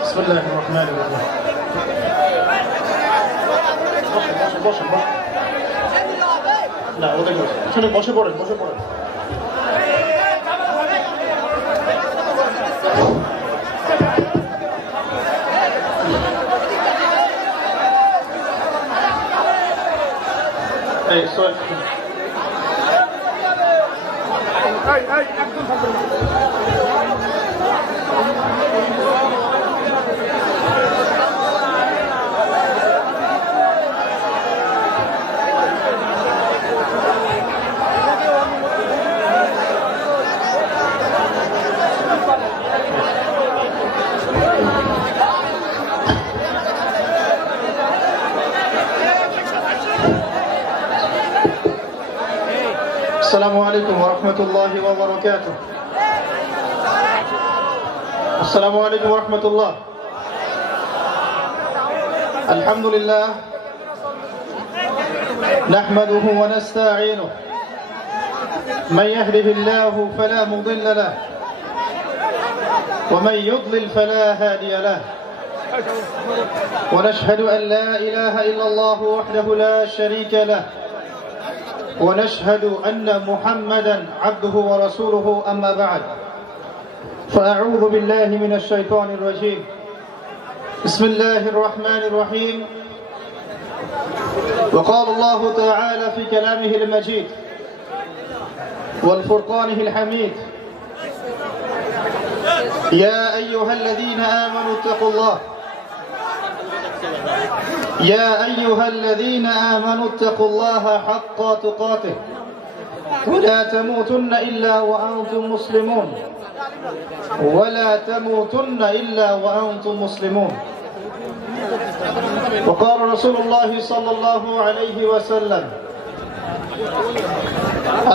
বিসমিল্লাহির রহমানির রহিম। বসেন না, ওদের শুনে বসে পড়েন। السلام عليكم ورحمة الله وبركاته. السلام عليكم ورحمة الله. الحمد لله نحمده ونستعينه، من يهده الله فلا مضل له ومن يضلل فلا هادي له، ونشهد أن لا إله إلا الله وحده لا شريك له، ونشهد أن محمدا عبده ورسوله. أما بعد، فأعوذ بالله من الشيطان الرجيم. بسم الله الرحمن الرحيم. وقال الله تعالى في كلامه المجيد والفرقانه الحميد: يا أيها الذين آمنوا اتقوا الله يا أيها الذين آمنوا اتقوا الله حق تقاته ولا تموتن إلا وأنتم مسلمون ولا تموتن إلا وأنتم مسلمون. وقال رسول الله صلى الله عليه وسلم: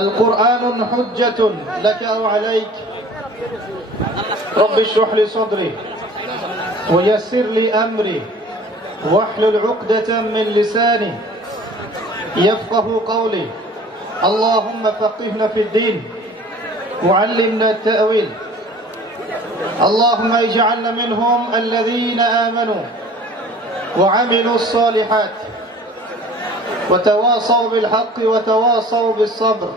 القرآن حجة لك أو عليك، رب اشرح لي صدري ويسر لي أمري واحلل عقدة من لساني يفقه قولي. اللهم فقهنا في الدين وعلمنا التأويل. اللهم اجعلنا منهم الذين آمنوا وعملوا الصالحات وتواصوا بالحق وتواصوا بالصبر.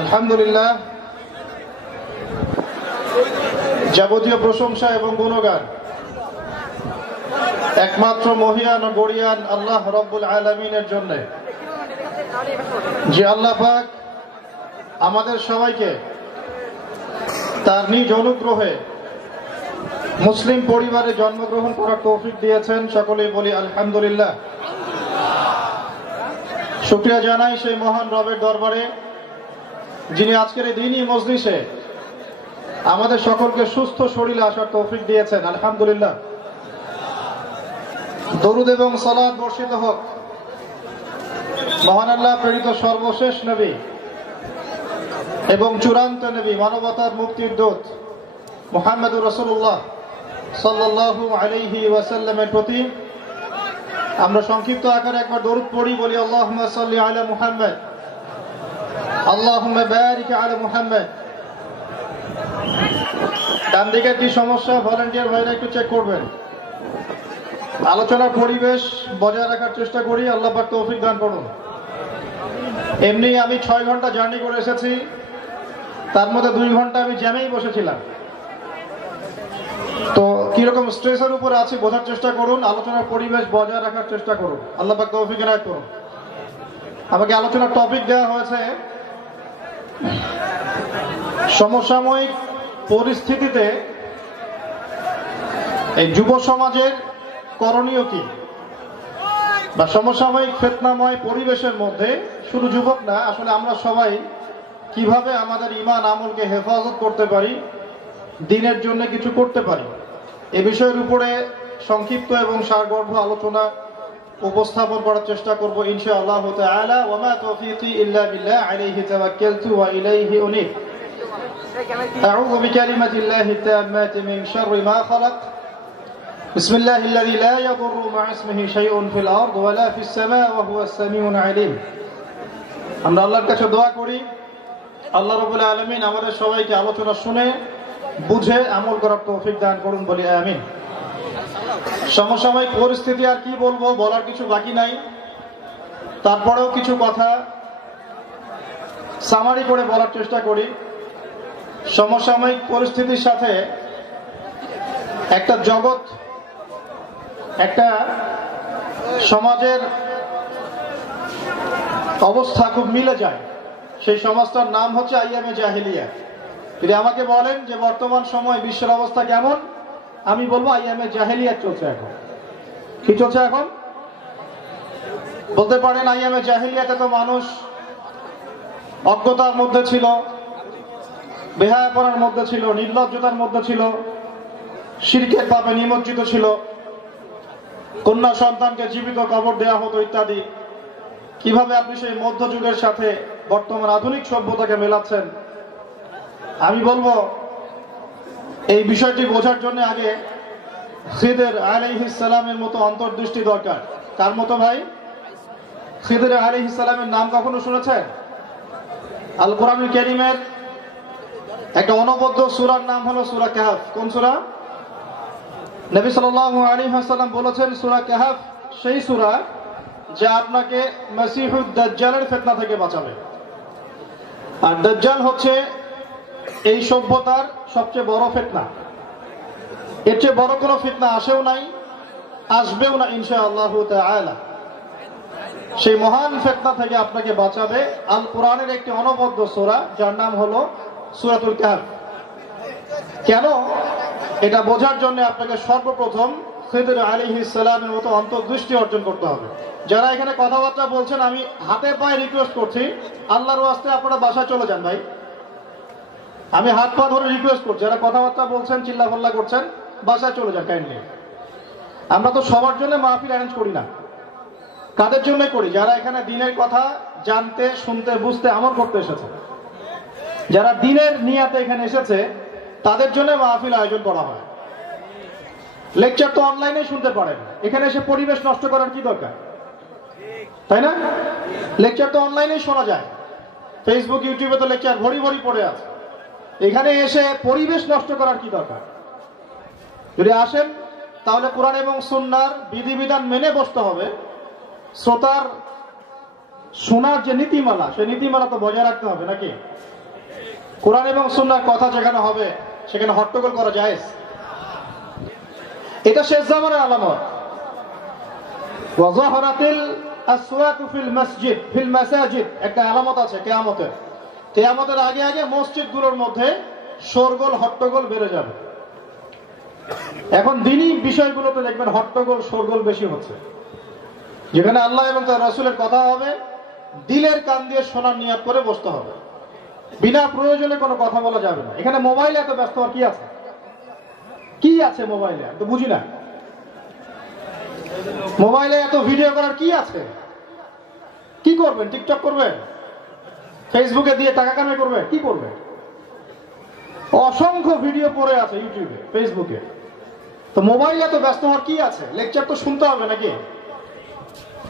الحمد لله। যাবতীয় প্রশংসা এবং গুণগান একমাত্র মহিয়ান ও গরিয়ান আল্লাহ রব্বুল আলামিনের জন্য, যে আল্লাহ পাক আমাদের সবাইকে তার নিজ অনুগ্রহে মুসলিম পরিবারে জন্মগ্রহণ করার তৌফিক দিয়েছেন। সকলেই বলি আলহামদুলিল্লাহ। শুকরিয়া জানাই সেই মহান রবের দরবারে, যিনি আজকের এই দিনই মজলিসে আমাদের সকলকে সুস্থ শরীরে আসার তৌফিক দিয়েছেন। আলহামদুলিল্লাহ। দরুদ এবং সালাত বর্ষিত হোক মহান আল্লাহ প্রেরিত সর্বশেষ নবী এবং চূড়ান্ত নবী, মানবতার মুক্তির দূত মুহাম্মদুর রাসূলুল্লাহ সাল্লাল্লাহু আলাইহি ওয়াসাল্লামের প্রতি আমরা সংক্ষিপ্ত আকারে একবার দরুদ পড়ি, বলি আল্লাহুম্মা সাল্লি আলা মুহাম্মদ, আল্লাহুম্মা বারিক আলা মুহাম্মদ। ডান দিকে কি সমস্যা, ভলান্টিয়ার ভাইরা একটু চেক করবেন। আলোচনার পরিবেশ বজায় রাখার চেষ্টা করি, আল্লাহ পাক তৌফিক দান করুন। এমনি আমি 6 ঘন্টা জার্নি করে এসেছি, তার মধ্যে 2 ঘন্টা আমি জ্যামেই বসেছিলাম। তো কিরকম স্ট্রেসের উপরে আছি বোঝার চেষ্টা করুন, আলোচনার পরিবেশ বজায় রাখার চেষ্টা করুন, আল্লাহ পাক তৌফিক এনায়েত করুন। আমাকে আলোচনার টপিক দেওয়া হয়েছে সমসাময়িক পরিস্থিতিতে এই যুব সমাজের করণীয় কি, বা সমসাময়িক ফিতনাময় পরিবেশের মধ্যে শুধু যুবক না, আসলে আমরা সবাই কিভাবে আমাদের ঈমান আমলকে হেফাজত করতে পারি, দ্বীনের জন্য কিছু করতে পারি, এ বিষয়ের উপরে সংক্ষিপ্ত এবং সারগর্ভ আলোচনা উপস্থাপন করার চেষ্টা করব ইনশাআল্লাহ তাআলা। ওয়া মা তাওফীকি ইল্লা বিল্লাহ, আলাইহি তাওয়াক্কালতু ওয়া ইলাইহি উনীব। আউযু বিকালিমাতিল্লাহি তাম্মাতি মিন শাররি মা খালাক। বিসমিল্লাহিল্লাযী লা ইয়াদুররু মা ইসমিহি শাইউন ফিল আরদ ওয়া লা ফিস সামা ওয়া হুয়াস সামিউল আলীম। আমরা আল্লাহর কাছে দোয়া করি আল্লাহ রাব্বুল আলামিন আমাদের সবাইকে আলোচনা শুনে বুঝে আমল করার তৌফিক দান করুন বলি আমিন। সমসাময়িক পরিস্থিতি আর কি বলবো, বলার কিছু বাকি নাই। তারপরেও কিছু কথা সামারি করে বলার চেষ্টা করি। সমসাময়িক পরিস্থিতির সাথে একটা জগৎ, একটা সমাজের অবস্থা খুব মিলে যায়। সেই সমাজটার নাম হচ্ছে আইয়ামে জাহিলিয়া। যদি আমাকে বলেন যে বর্তমান সময় বিশ্বের অবস্থা কেমন, আমি বলবো আইয়ামে জাহিলিয়া চলছে। এখন কি চলছে? এখন বলতে পারেন আইয়ামে জাহিলিয়াতে তো মানুষ অজ্ঞতার মধ্যে ছিল, বেহায়াপনার মধ্যে ছিল, নির্লজ্জতার মধ্যে ছিল, শিরকের পাপে নিমজ্জিত ছিল, কন্যা সন্তানকে জীবিত কবর দেওয়া হতো ইত্যাদি। কিভাবে আপনি সেই মধ্যযুগের সাথে বর্তমান আধুনিক সভ্যতাকে মেলাচ্ছেন? আমি বলবো এই বিষয়টি বোঝার জন্য আগে খিদর আলাইহিস সালামের মতো অন্তর্দৃষ্টি দরকার। কার মতো ভাই? খিদর আলাইহিস সালামের নাম কখনো শুনেছেন? আল কোরআনুল কারীমের একটা অনবদ্য সূরার নাম হলো সূরা কাহফ। কোন সূরা? নবী সাল্লাল্লাহু আলাইহি ওয়াসাল্লাম বলেছেন সূরা কাহফ সেই সূরা যা আপনাকে মাসিহুদ দাজ্জালের ফিতনা থেকে বাঁচাবে। আর দাজ্জাল হচ্ছে এই সভ্যতার সবচেয়ে বড় ফিতনা। এর চেয়ে বড় কোনো ফিতনা আসেও নাই, আসবেও না ইনশাআল্লাহু তাআলা। সেই মহান ফিতনা থেকে আপনাকে বাঁচাবে আল কোরআনের একটি অনবদ্য সূরা যার নাম হলো সূরাতুল কাহফ। কেন? এটা বোঝার জন্য আপনাকে সর্বপ্রথম খিদর আলাইহিস সালামের মতো অন্তর্দৃষ্টি অর্জন করতে হবে। যারা এখানে কথাবার্তা বলছেন, আমি হাতে পায়ে রিকোয়েস্ট করছি, আল্লাহর ওয়াস্তে আপনারা বাসায় চলে যান ভাই। আমি হাত পা ধরে রিকোয়েস্ট করছি, যারা কথাবার্তা বলছেন, চিল্লাফাল্লা করছেন, বাসায় চলে যান কাইন্ডলি। আমরা তো সবার জন্য মাহফিল অ্যারেঞ্জ করি না। কাদের জন্য করি? যারা এখানে দিনের কথা জানতে, শুনতে, বুঝতে, আমল করতে এসেছে, যারা দিনের নিয়াতে এখানে এসেছে, তাদের জন্য মাহফিল আয়োজন করা হয়। লেকচার তো অনলাইনে শুনতে পারেন, এখানে এসে পরিবেশ নষ্ট করার কি দরকার? তাই না? লেকচার তো অনলাইনেই শোনা যায়, ফেসবুক, ইউটিউবে তো লেকচার ভরি ভরি পড়ে আছে। এখানে এসে পরিবেশ নষ্ট করার কি দরকার? যদি আসেন তাহলে কোরআন এবং সুন্নাহর বিধিবিধান মেনে বসতে হবে। শ্রোতার শোনার যে নীতিমালা, সেই নীতিমালা তো বজায় রাখতে হবে নাকি? কোরআন এবং সুন্নাহর কথা যেখানে হবে সেখানে হট্টগোল করা জায়েজ? এটা শেষ জামানার আলামত। ওয়াযাহারাতিল আসওয়াতু ফিল মাসাজিদ একটা আলামত আছে কিয়ামতের। কিয়ামতের আগে আগে মসজিদগুলোর মধ্যে শোরগোল, হট্টগোল বেড়ে যাবে। এখন দিনই বিষয়গুলোতে দেখবেন হট্টগোল, শোরগোল বেশি হচ্ছে। যেখানে আল্লাহ এবং তার রাসূলের কথা হবে, দিলের কান দিয়ে শোনার নিয়ত করে বসতে হবে। বিনা প্রয়োজনে কোনো কথা বলা যাবে না। এখানে মোবাইলে এত ব্যস্ত হওয়ার কি আছে? কি আছে মোবাইলে? তো বুঝি না। মোবাইলে এত ভিডিও করার কি আছে? কি করবেন? টিকটক করবেন? ফেসবুকে দিয়ে টাকা কামাই করবেন? কি করবেন? অসংখ্য ভিডিও পড়ে আছে ইউটিউবে, ফেসবুকে। তো মোবাইলে এত ব্যস্ত হওয়ার কি আছে? লেকচার তো শুনতে হবে নাকি?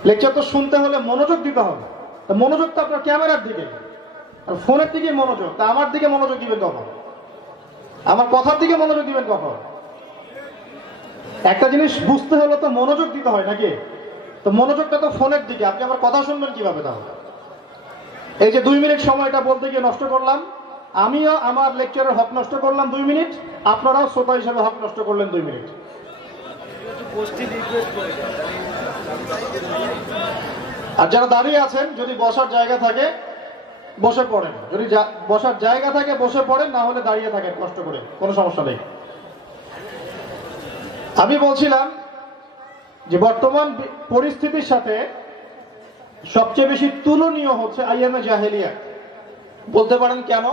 লেকচার তো শুনতে হলে মনোযোগ দিতে হবে। মনোযোগ তো আপনার ক্যামেরার দিকে আর ফোনের দিকে মনোযোগ। তা আমার দিকে মনোযোগ দিবেন কখন? আমার কথার দিকে মনোযোগ দিবেন কখন? একটা জিনিস বুঝতে হলে তো মনোযোগ দিতে হয় নাকি? তো মনোযোগটা তো ফোনের দিকে। আপনি আমার কথা শুনবেন কিভাবে তাহলে? এই যে 2 মিনিট সময়টা বলতে গিয়ে নষ্ট করলাম, আমিও আমার লেকচারের হক নষ্ট করলাম 2 মিনিট, আপনারাও শ্রোতা হিসেবে হক নষ্ট করলেন 2 মিনিট। আর যারা দাঁড়িয়ে আছেন, যদি বসার জায়গা থাকে বসে পড়েন, যদি বসার জায়গা থাকে বসে পড়েন, না হলে দাঁড়িয়ে থাকেন কষ্ট করে, কোনো সমস্যা নেই। আমি বলছিলাম যে বর্তমান পরিস্থিতির সাথে সবচেয়ে বেশি তুলনীয় হচ্ছে আইয়ামে জাহেলিয়া। বলতে পারেন কেন?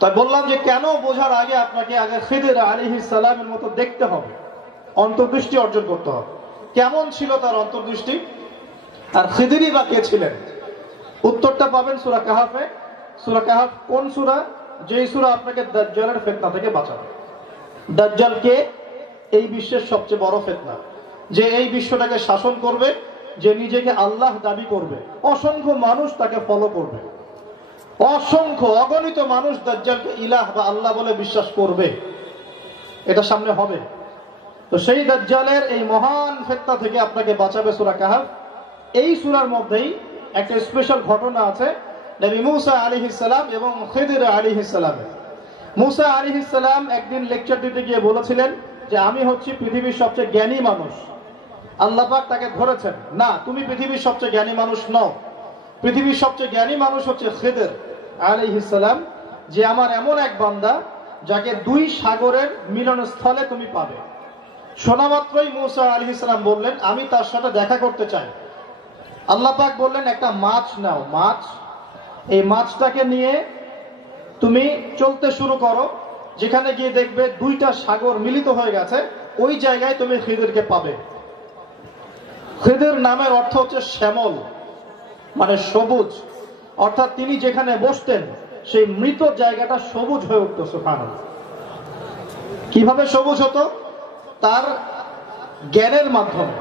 তাই বললাম যে কেন বোঝার আগে আপনাকে আগে খিদর আলাইহিস সালামের মতো দেখতে হবে, অন্তর্দৃষ্টি অর্জন করতে হবে। কেমন ছিল তার অন্তর্দৃষ্টি, আর খিদরই বা কে ছিলেন? উত্তরটা পাবেন সূরা কাহফে। সূরা কাহফ কোন সূরা? যেই সূরা আপনাকে দাজ্জালের ফিতনা থেকে বাঁচাবে। দাজ্জাল কে? এই বিশ্বের সবচেয়ে বড় ফিতনা, যে এই বিশ্বটাকে শাসন করবে, যে নিজেকে আল্লাহ দাবি করবে, অসংখ্য মানুষ তাকে ফলো করবে। অসংখ্য অগণিত মানুষ দাজ্জালকে ইলাহ বা আল্লাহ বলে বিশ্বাস করবে, এটা সামনে হবে। তো সেই দাজ্জালের এই মহান ফিতনা থেকে আপনাকে বাঁচাবে সূরা কাহফ। এই সূরার মধ্যেই একটা স্পেশাল ঘটনা আছে নবী মুসা আলাইহিস সালাম এবং খিদির আলাইহিস সালাম। মুসা আলাইহিস সালাম একদিন লেকচার দিতে গিয়ে বলেছিলেন যে আমি হচ্ছি পৃথিবীর সবচেয়ে জ্ঞানী মানুষ। আল্লাহ পাক তাকে ধরেছেন, না তুমি পৃথিবীর সবচেয়ে জ্ঞানী মানুষ নও, পৃথিবীর সবচেয়ে জ্ঞানী মানুষ হচ্ছে খিদির আলাইহিস সালাম, যে আমার এমন এক বান্দা যাকে দুই সাগরের মিলনস্থলে তুমি পাবে। শোনা মাত্রই মুসা আলাইহিস সালাম বললেন আমি তার সাথে দেখা করতে চাই। আল্লাহ পাক বললেন একটা মাছ নাও, মাছ, এই মাছটাকে নিয়ে তুমি চলতে শুরু করো, যেখানে গিয়ে দেখবে দুইটা সাগর মিলিত হয়ে গেছে, ওই জায়গায় তুমি খিদিরকে পাবে। খিদির নামের অর্থ হচ্ছে শ্যামল, মানে সবুজ, অর্থাৎ তিনি যেখানে বসতেন সেই মৃত জায়গাটা সবুজ হয়ে উঠত। সুবহানাল্লাহ। কিভাবে সবুজ হতো? তার জ্ঞানের মাধ্যমে।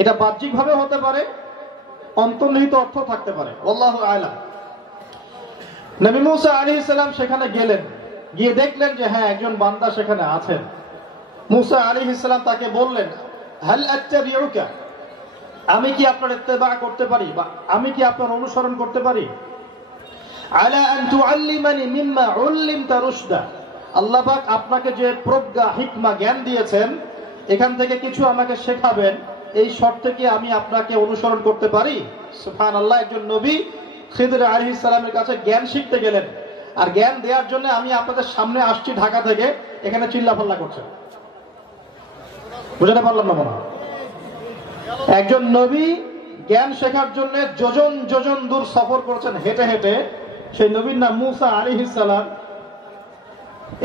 এটা বাহ্যিকভাবে হতে পারে, অন্তর্নিহিত অর্থ থাকতে পারে, আল্লাহু আ'লাম। নবী মুসা আলাইহিস সালাম সেখানে গেলেন, গিয়ে দেখলেন যে হ্যাঁ একজন বান্দা সেখানে আছেন। মুসা আলাইহিস সালাম তাকে বললেন হাল আত্তাবিউকা, আমি কি আপনার ইত্তেবা করতে পারি বা আমি কি আপনার অনুসরণ করতে পারি? আলা আন তুআল্লিমানি মিম্মা উল্লিমতা রুশদা, আল্লাহ পাক আপনাকে যে প্রজ্ঞা হিকমা জ্ঞান দিয়েছেন এখান থেকে কিছু আমাকে শেখাবেন, এই শর্তে কি আমি আপনাকে অনুসরণ করতে পারি? সুবহানাল্লাহ। একজন নবী খিদির আলাইহিস সালামের কাছে জ্ঞান শিখতে গেলেন, আর জ্ঞান দেওয়ার জন্য আমি আপনাদের সামনে আসছি ঢাকা থেকে, এখানে চিল্লাপাল্লা করছেন। বুঝাতে পারলাম না মনে হয়? একজন নবী জ্ঞান শেখার জন্য যোজন যোজন দূর সফর করেছেন হেঁটে হেঁটে। সেই নবীর নাম মুসা আলাইহিস সালাম,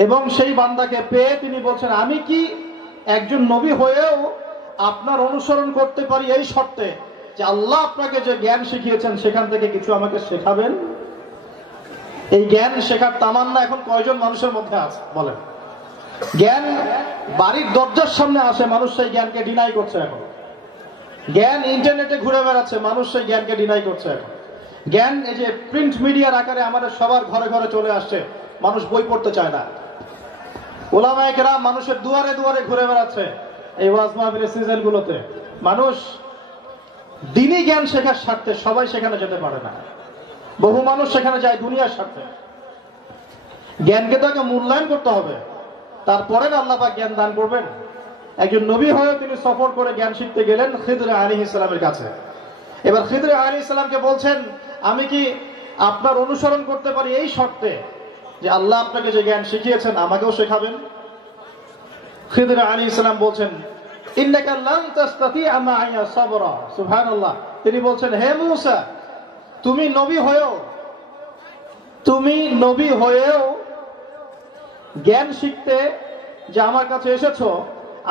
এবং সেই বান্দাকে পেয়ে তিনি বলছেন আমি কি একজন নবী হয়েও আপনার অনুসরণ করতে পারি এই শর্তে যে আল্লাহ আপনাকে যে জ্ঞান শিখিয়েছেন সেখান থেকে কিছু আমাকে শেখাবেন? এই জ্ঞান শেখার তামান্না এখন কয়জন মানুষের মধ্যে আছে বলেন? জ্ঞান বাড়ির দরজার সামনে আসে, মানুষ সেই জ্ঞানকে ডিনাই করছে এখন। জ্ঞান ইন্টারনেটে ঘুরে বেড়াচ্ছে, মানুষ সেই জ্ঞানকে ডিনাই করছে এখন। জ্ঞান এই যে প্রিন্ট মিডিয়ার আকারে আমাদের সবার ঘরে ঘরে চলে আসছে, মানুষ বই পড়তে চায় না। ওলামায়ে কেরাম মানুষের দুয়ারে দুয়ারে ঘুরে বেড়াচ্ছে এই ওয়াজ মাহফিলের সিজন গুলোতে। মানুষ দিনী জ্ঞান শেখার স্বার্থে সবাই সেখানে যেতে পারে না, বহু মানুষ সেখানে যায় দুনিয়ার স্বার্থে। জ্ঞানকে তো আগে মূল্যায়ন করতে হবে, তারপরে না আল্লাহ পাক জ্ঞান দান করবেন। একজন নবী হয়ে তিনি সফর করে জ্ঞান শিখতে গেলেন খিদির আলাইহিস সালামের কাছে। এবার খিদির আলাইহিস সালামকে বলছেন আমি কি আপনার অনুসরণ করতে পারি এই শর্তে যে আল্লাহ আপনাকে যে জ্ঞান শিখিয়েছেন আমাকেও শেখাবেন? খিদির আলাইহিস সালাম বলছেন ইন্নাকা লান তাসতাতিআ মা'িয়া সাবরা। সুবহানাল্লাহ। তিনি বলছেন হে মুসা, তুমি নবী হয়েও জ্ঞান শিখতে যে আমার কাছে এসেছো,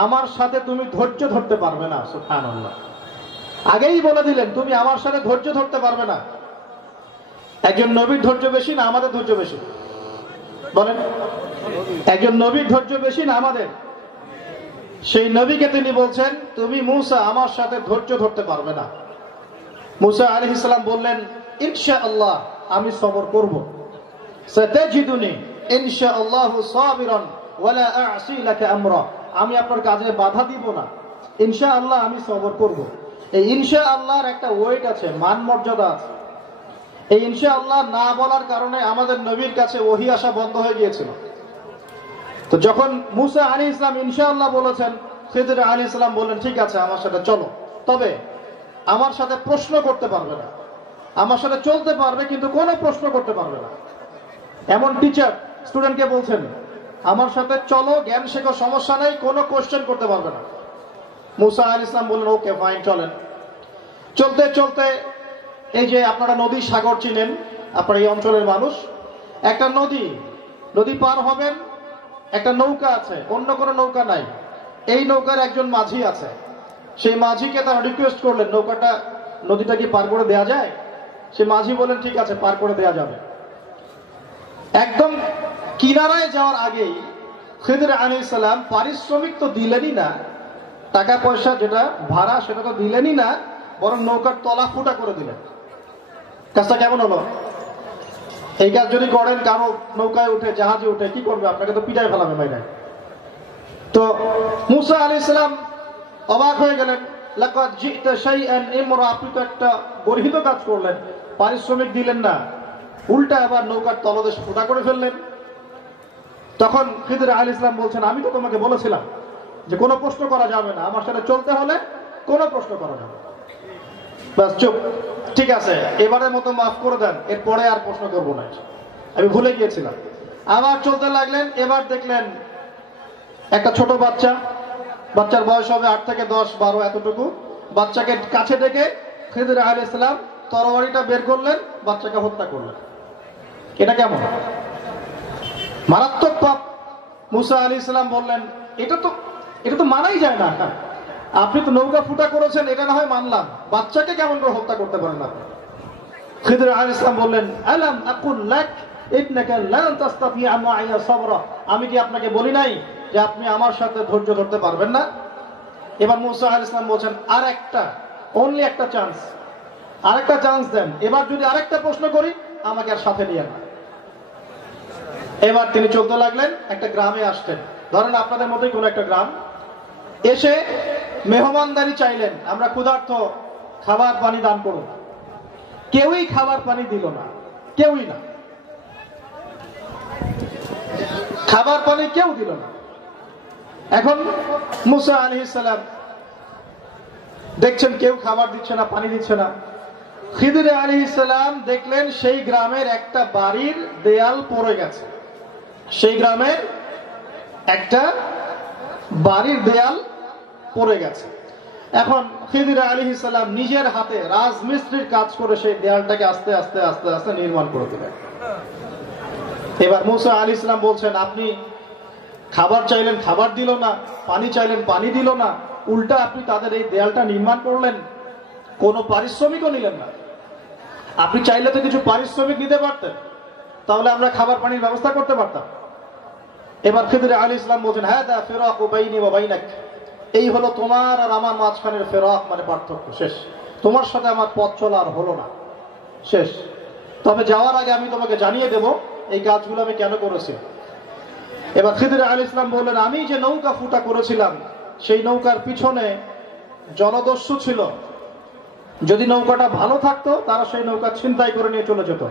আমার সাথে তুমি ধৈর্য ধরতে পারবে না। সুবহানাল্লাহ। আগেই বলে দিলেন তুমি আমার সাথে ধৈর্য ধরতে পারবে না। একজন নবীর ধৈর্য বেশি না আমাদের ধৈর্য বেশি? বলেন, একজন নবীর ধৈর্য বেশি না আমাদের? সেই নবীকে তিনি বলছেন তুমি মুসা আমার সাথে ধৈর্য ধরতে পারবে না। মুসা আলাইহিস সালাম বললেন ইনশাআল্লাহ আমি সবর করব, সাতাজিদুনি ইনশাআল্লাহু সাবিরান ওয়ালা আ'সি লাকা আমরা, আমি আপনার কাজে বাধা দিব না, ইনশাআল্লাহ আমি সবর করব। এই ইনশাআল্লাহর একটা ওয়েট আছে, মান মর্যাদা আছে। এই ইনশাআল্লাহ না বলার কারণে আমাদের নবীর কাছে ওহী আসা বন্ধ হয়ে গিয়েছিল। তো যখন মুসা আলাইহিস সালাম ইনশাআল্লাহ বলেছেন, খিদির আলাইহিস সালাম বললেন ঠিক আছে আমার সাথে চলো, তবে আমার সাথে প্রশ্ন করতে পারবে না। আমার সাথে চলতে পারবে কিন্তু কোনো প্রশ্ন করতে পারবে না। এমন টিচার স্টুডেন্টকে বলছেন আমার সাথে চলো, জ্ঞান শেখো, সমস্যা নেই, কোনো কোশ্চেন করতে পারবে না। মুসা আলাইহিস সালাম বললেন ওকে ফাইন চলেন। চলতে চলতে এই যে আপনারা নদী সাগর চিনেন, আপনার এই অঞ্চলের মানুষ, একটা নদী পার হবেন, একটা নৌকা আছে, অন্য কোনো নৌকা নাই। এই নৌকার একজন মাঝি আছে, সেই মাঝিকে তারা রিকোয়েস্ট করলেন নদীটা কি পার করে দেয়া যায়? সে মাঝি বলেন ঠিক আছে পার করে দেয়া যাবে। একদম কিনারায় যাওয়ার আগেই খিদির আলাইহিস সালাম পারিশ্রমিক তো দিলেনই না, টাকা পয়সা যেটা ভাড়া সেটা তো দিলেনই না, বরং নৌকার তলা ফুটা করে দিলেন। কাজটা কেমন হলো? এই কাজ যদি করেন কারো নৌকায় উঠে জাহাজে উঠে কি করবে? আপনাকে তো পিটায় ফেলাবে বাইরে। তো মুসা আলাইহিস সালাম অবাক হয়ে গেলেন, লাকাদ জিতা শাইআন ইমরা, আপনি তো একটা গর্হিত কাজ করলেন, পারিশ্রমিক দিলেন না, উল্টা আবার নৌকার তলদেশ ফুটা করে ফেললেন। তখন খিদির আলাইহিস সালাম বলছেন, আমি তো তোমাকে বলেছিলাম যে কোনো প্রশ্ন করা যাবে না, আমার সাথে চলতে হলে কোনো প্রশ্ন করা যাবে না। বাস চুপ, ঠিক আছে, এবারের মতো মাফ করে দেন, এরপরে আর প্রশ্ন করব না, আমি ভুলে গিয়েছিলাম। আবার চলতে লাগলেন। এবার দেখলেন একটা ছোট বাচ্চা, বাচ্চার বয়স হবে 8 থেকে 10, 12 এতটুকু, বাচ্চাকে কাছে ডেকে খিদির আলাইহিস সালাম তরবারিটা বের করলেন, বাচ্চাকে হত্যা করলেন। এটা কেমন? মারাত্মক পাপ। মুসা আলাইহিস সালাম বললেন, এটা তো মানাই যায় না। আপনি তো নৌকা ফুটা করেছেন, এটা না হয় মানলাম, বাচ্চাকে কেমন করে হত্যা করতে পারেন আপনি? খিদির আলাইহিস সালাম বললেন, আলাম আকুল লাক ইন্নাকা লান তাসতাতিআ মা'িয়া সাবরা, আমি কি আপনাকে বলি নাই যে আপনি আমার সাথে ধৈর্য ধরতে পারবেন না? এবার মুসা আলাইহিস সালাম বলছেন, আর একটা, অনলি একটা চান্স, আরেকটা চান্স দেন, এবার যদি আরেকটা প্রশ্ন করি আমাকে আর সাথে নিয়ে না। এবার তিনি চলতে লাগলেন, একটা গ্রামে আসতেন, ধরেন আপনাদের মধ্যেই কোন একটা গ্রাম, এসে মেহমানদারি চাইলেন, আমরা ক্ষুধার্ত, খাবার পানি দান করুন। কেউই খাবার পানি দিল না, কেউই না, খাবার পানি কেউ দিল না। এখন মুসা আলাইহিস সালাম দেখছেন কেউ খাবার দিচ্ছে না, পানি দিচ্ছে না। খিদির আলাইহিস সালাম দেখলেন সেই গ্রামের একটা বাড়ির দেয়াল পড়ে গেছে, সেই গ্রামের একটা বাড়ির দেয়াল পড়ে গেছে। এখন খিদির আলাইহিস সালাম নিজের হাতে রাজমিস্ত্রির কাজ করে সেই দেয়ালটাকে আস্তে আস্তে আস্তে আস্তে নির্মাণ করে দিলেন। এবার মুসা আলাইহিস সালাম বলছেন, আপনি খাবার চাইলেন, খাবার দিল না, পানি চাইলেন, পানি দিল না, উল্টা আপনি তাদের এই দেয়ালটা নির্মাণ করলেন, কোনো পারিশ্রমিকও নিলেন না। আপনি চাইলে তো কিছু পারিশ্রমিক দিতে পারতেন, তাহলে আমরা খাবার পানির ব্যবস্থা করতে পারতাম। এবার খিদির আলাইহিস সালাম বলছেন, হাদা ফিরাকু বাইনি ওয়া বাইনাক, এই হলো তোমার আর আমার মাঝখানের ফেরাক, মানে পার্থক্য শেষ, তোমার সাথে আমার পথ চলা আর হলো না, শেষ। তবে যাওয়ার আগে আমি তোমাকে জানিয়ে দেব এই কাজগুলো আমি কেন করেছি। এবার খিদির আলাইহিস সালাম বললেন, আমি যে নৌকা ফুটা করেছিলাম সেই নৌকার পিছনে জলদস্যু ছিল, যদি নৌকাটা ভালো থাকতো তারা সেই নৌকা ছিনতাই করে নিয়ে চলে যেত।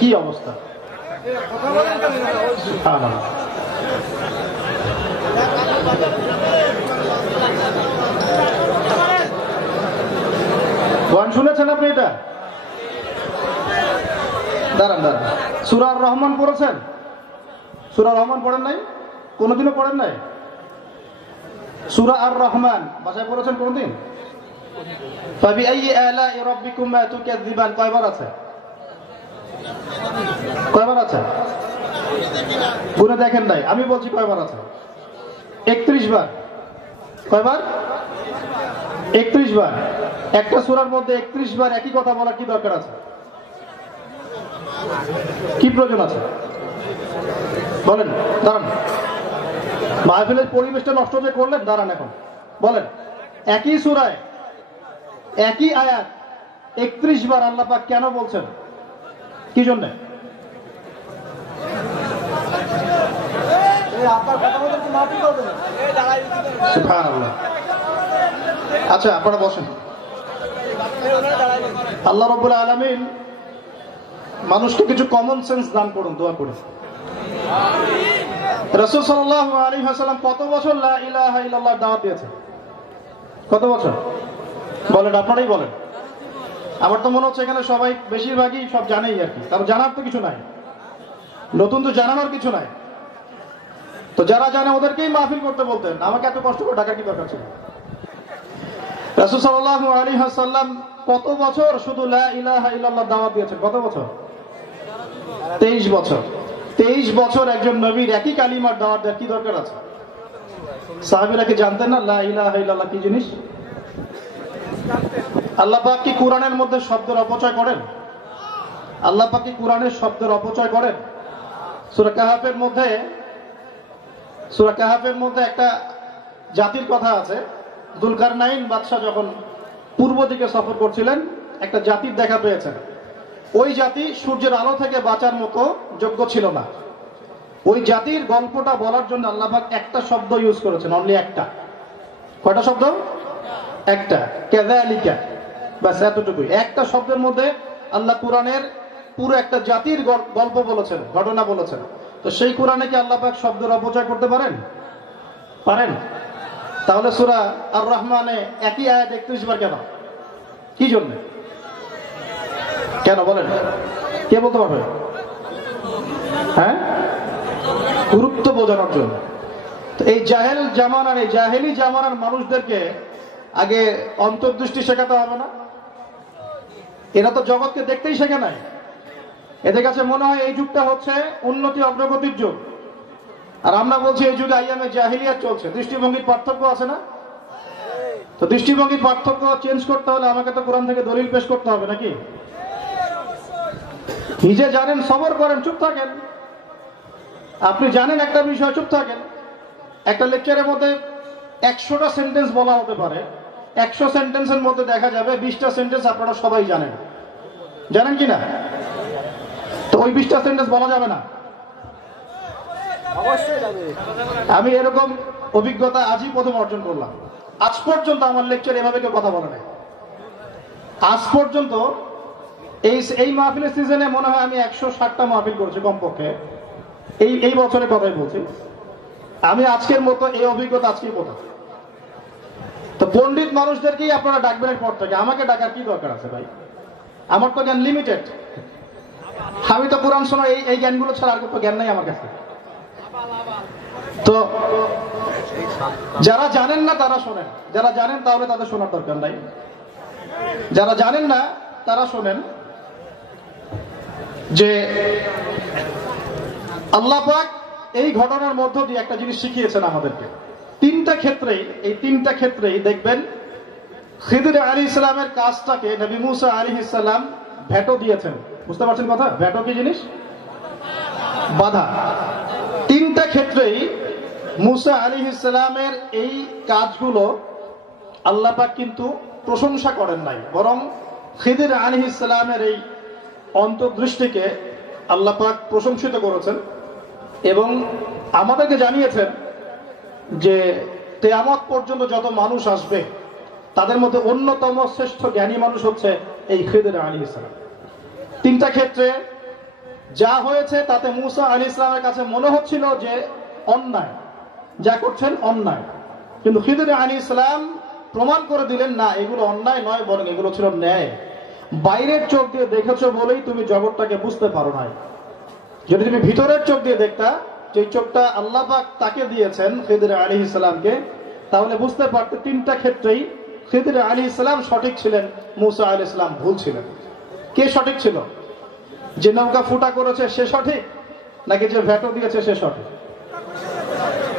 কি অবস্থা! গান শুনেছেন আপনি? এটা দাঁড়ান দাঁড়ান, সূরা আর রহমান পড়েছেন? সূরা রহমান পড়েন নাই? কোনদিনও পড়েন নাই? সূরা আর রহমান বাসায় পড়েছেন কোনদিন? ফাবিআইয়ি আলা'i রাব্বিকুমা তুকাযযিবান কয়বার আছে? কয়বার আছে? গুনে দেখেন নাই? আমি বলছি কয়বার আছে? 31 বার। কয়বার? 31 বার। একটা সূরার মধ্যে 31 বার একই কথা বলার কি দরকার আছে? কি প্রয়োজন আছে বলেন? দাঁড়ান, মাহফিলের পরিবেশটা নষ্ট যে করলেন, দাঁড়ান এখন বলেন, একই সূরায় একই আয়াত 31 বার আল্লাহ পাক কেন বলছেন? কি জন্য? সুবহানাল্লাহ। আচ্ছা আপনারা বসেন। আল্লাহ রাব্বুল আলামিন মানুষকে কিছু কমন সেন্স দান করুন, দোয়া করি। রাসূল সাল্লাল্লাহু আলাইহি ওয়াসাল্লাম কত বছর লা ইলাহা ইল্লাল্লাহ দাওয়াত দিয়েছেন? কত বছর বলেন? আপনারাই বলেন। আমার তো মনে হচ্ছে এখানে সবাই বেশিরভাগই সব জানেই আর কি, কারণ জানার তো কিছু নাই, নতুন তো জানানোর কিছু নাই। তো যারা জানে ওদেরকেই মাহফিল করতে বলতেন, আমাকে এত কষ্ট করে ডাকার কি দরকার ছিল? রাসূল সাল্লাল্লাহু আলাইহি ওয়াসাল্লাম কত বছর শুধু লা ইলাহা ইল্লাল্লাহ দাওয়াত দিয়েছেন? কত বছর? 23 বছর। 23 বছর একজন নবীর একই কালিমার দাওয়াত দেওয়ার কি দরকার আছে? সাহাবীরা কি জানতেন না লা ইলাহা ইল্লাল্লাহ কি জিনিস? আল্লাহ পাক কি কোরআনের মধ্যে শব্দের অপচয় করেন? আল্লাহ পাক কি কোরআনের শব্দের অপচয় করেন? সূরা কাহাফের মধ্যে একটা জাতির কথা আছে, যুলকারনাইন বাদশাহ যখন পূর্ব দিকে সফর করছিলেন, একটা জাতির দেখা পেয়েছেন। ওই জাতি সূর্যের আলো থেকে বাঁচার মতো যোগ্য ছিল না। ওই জাতির গল্পটা বলার জন্য আল্লাহ পাক একটা শব্দ ইউজ করেছেন, অনলি একটা। কয়টা শব্দ? একটা, কাযালিকা, বাস এতটুকুই। একটা শব্দের মধ্যে আল্লাহ কোরআনের পুরো একটা জাতির গল্প বলেছেন, ঘটনা বলেছেন। তো সেই কোরআনে কি আল্লাহ পাক শব্দের অপচয় করতে পারেন? পারেন? তাহলে সূরা আর রহমানে একই আয়াত 31 বার কেন? কি জন্য? কেন বলেন? কে বলতে পারবে? হ্যাঁ, গুরুত্ব বোঝানোর জন্য। তো এই জাহেল জামানার, এই জাহেলি জামানার মানুষদেরকে আগে অন্তর্দৃষ্টি শেখাতে হবে না? এরা তো জগৎকে দেখতেই শেখে নাই। এদের কাছে মনে হয় এই যুগটা হচ্ছে উন্নতি অগ্রগতির যুগ, আর আমরা বলছি এই যুগে আইয়ামে জাহিলিয়াত চলছে। দৃষ্টিভঙ্গির পার্থক্য আছে না? তো দৃষ্টিভঙ্গির পার্থক্য চেঞ্জ করতে হলে আমাকে তো কোরআন থেকে দলিল পেশ করতে হবে নাকি? নিজে জানেন, সবর করেন, চুপ থাকেন। আপনি জানেন একটা বিষয়, চুপ থাকেন। একটা লেকচারের মধ্যে 100টা সেন্টেন্স বলা হতে পারে, 100 সেন্টেন্সের মধ্যে দেখা যাবে 20টা সেন্টেন্স আপনারা সবাই জানেন। জানেন কি না? তো ওই 20টা সেন্টেন্স বলা যাবে না? আমি এরকম অভিজ্ঞতা আজই প্রথম অর্জন করলাম। আজ পর্যন্ত আমার লেকচার এভাবে কেউ কথা বলে নাই। আজ পর্যন্ত এই মাহফিলের সিজনে মনে হয় আমি 160টা মাহফিল করেছি কমপক্ষে। এই বছরের কথাই বলছি। আমি আজকের মতো এই অভিজ্ঞতা আজকেই প্রথম। তো পণ্ডিত মানুষদেরকেই আপনারা ডাকবেন এর পর থেকে, আমাকে ডাকার কি দরকার আছে ভাই? আমার তো জ্ঞান লিমিটেড। আমি তো কোরআন শোনা এই জ্ঞানগুলো ছাড়া আর কোনো জ্ঞান নাই আমার কাছে। তো যারা জানেন না তারা শোনেন, যারা জানেন তাহলে তাদের শোনার দরকার নাই। যারা জানেন না তারা শোনেন যে আল্লাহ পাক এই ঘটনার মধ্য দিয়ে একটা জিনিস শিখিয়েছেন আমাদেরকে। এই তিনটা ক্ষেত্রেই দেখবেন খিদির আলাইহিস সালামের কাজটাকে নবী মুসা আলাইহিস সালাম ভেটো দিয়েছেন। বুঝতে পারছেন কথা? ভেটো কি জিনিস? বাধা। তিনটা ক্ষেত্রেই মুসা আলাইহিস সালামের এই কাজগুলো আল্লাহ পাক কিন্তু প্রশংসা করেন নাই, বরং খিদির আলাইহিস সালামের এই অন্তর্দৃষ্টিকে আল্লাহ পাক প্রশংসিত করেছেন এবং আমাদেরকে জানিয়েছেন যে কিয়ামত পর্যন্ত যত মানুষ আসবে তাদের মধ্যে অন্যতম শ্রেষ্ঠ জ্ঞানী মানুষ হচ্ছে এই খিদির আলাইহিস সালাম। তিনটা ক্ষেত্রে যা হয়েছে তাতে মুসা আলাইহিস সালামের কাছে মনে হচ্ছিল যে অন্যায়, যা করছেন অন্যায়, কিন্তু খিদির আলাইহিস সালাম প্রমাণ করে দিলেন না, এগুলো অন্যায় নয়, বরং এগুলো ছিল ন্যায়। বাইরের চোখ দিয়ে দেখেছো বলেই তুমি জগৎটাকে বুঝতে পারো নাই। যদি তুমি ভিতরের চোখ দিয়ে দেখতা, যে চোখটা আল্লাহ পাক তাকে দিয়েছেন খিদির আলাইহিস সালামকে, তাহলে বুঝতে পারতে তিনটা ক্ষেত্রেই খিদির আলাইহিস সালাম সঠিক ছিলেন, মুসা আলাইহিস সালাম ভুল ছিলেন। কে সঠিক ছিল? যে নৌকা ফুটা করেছে সে সঠিক, নাকি যে ভেটো দিয়েছে সে সঠিক?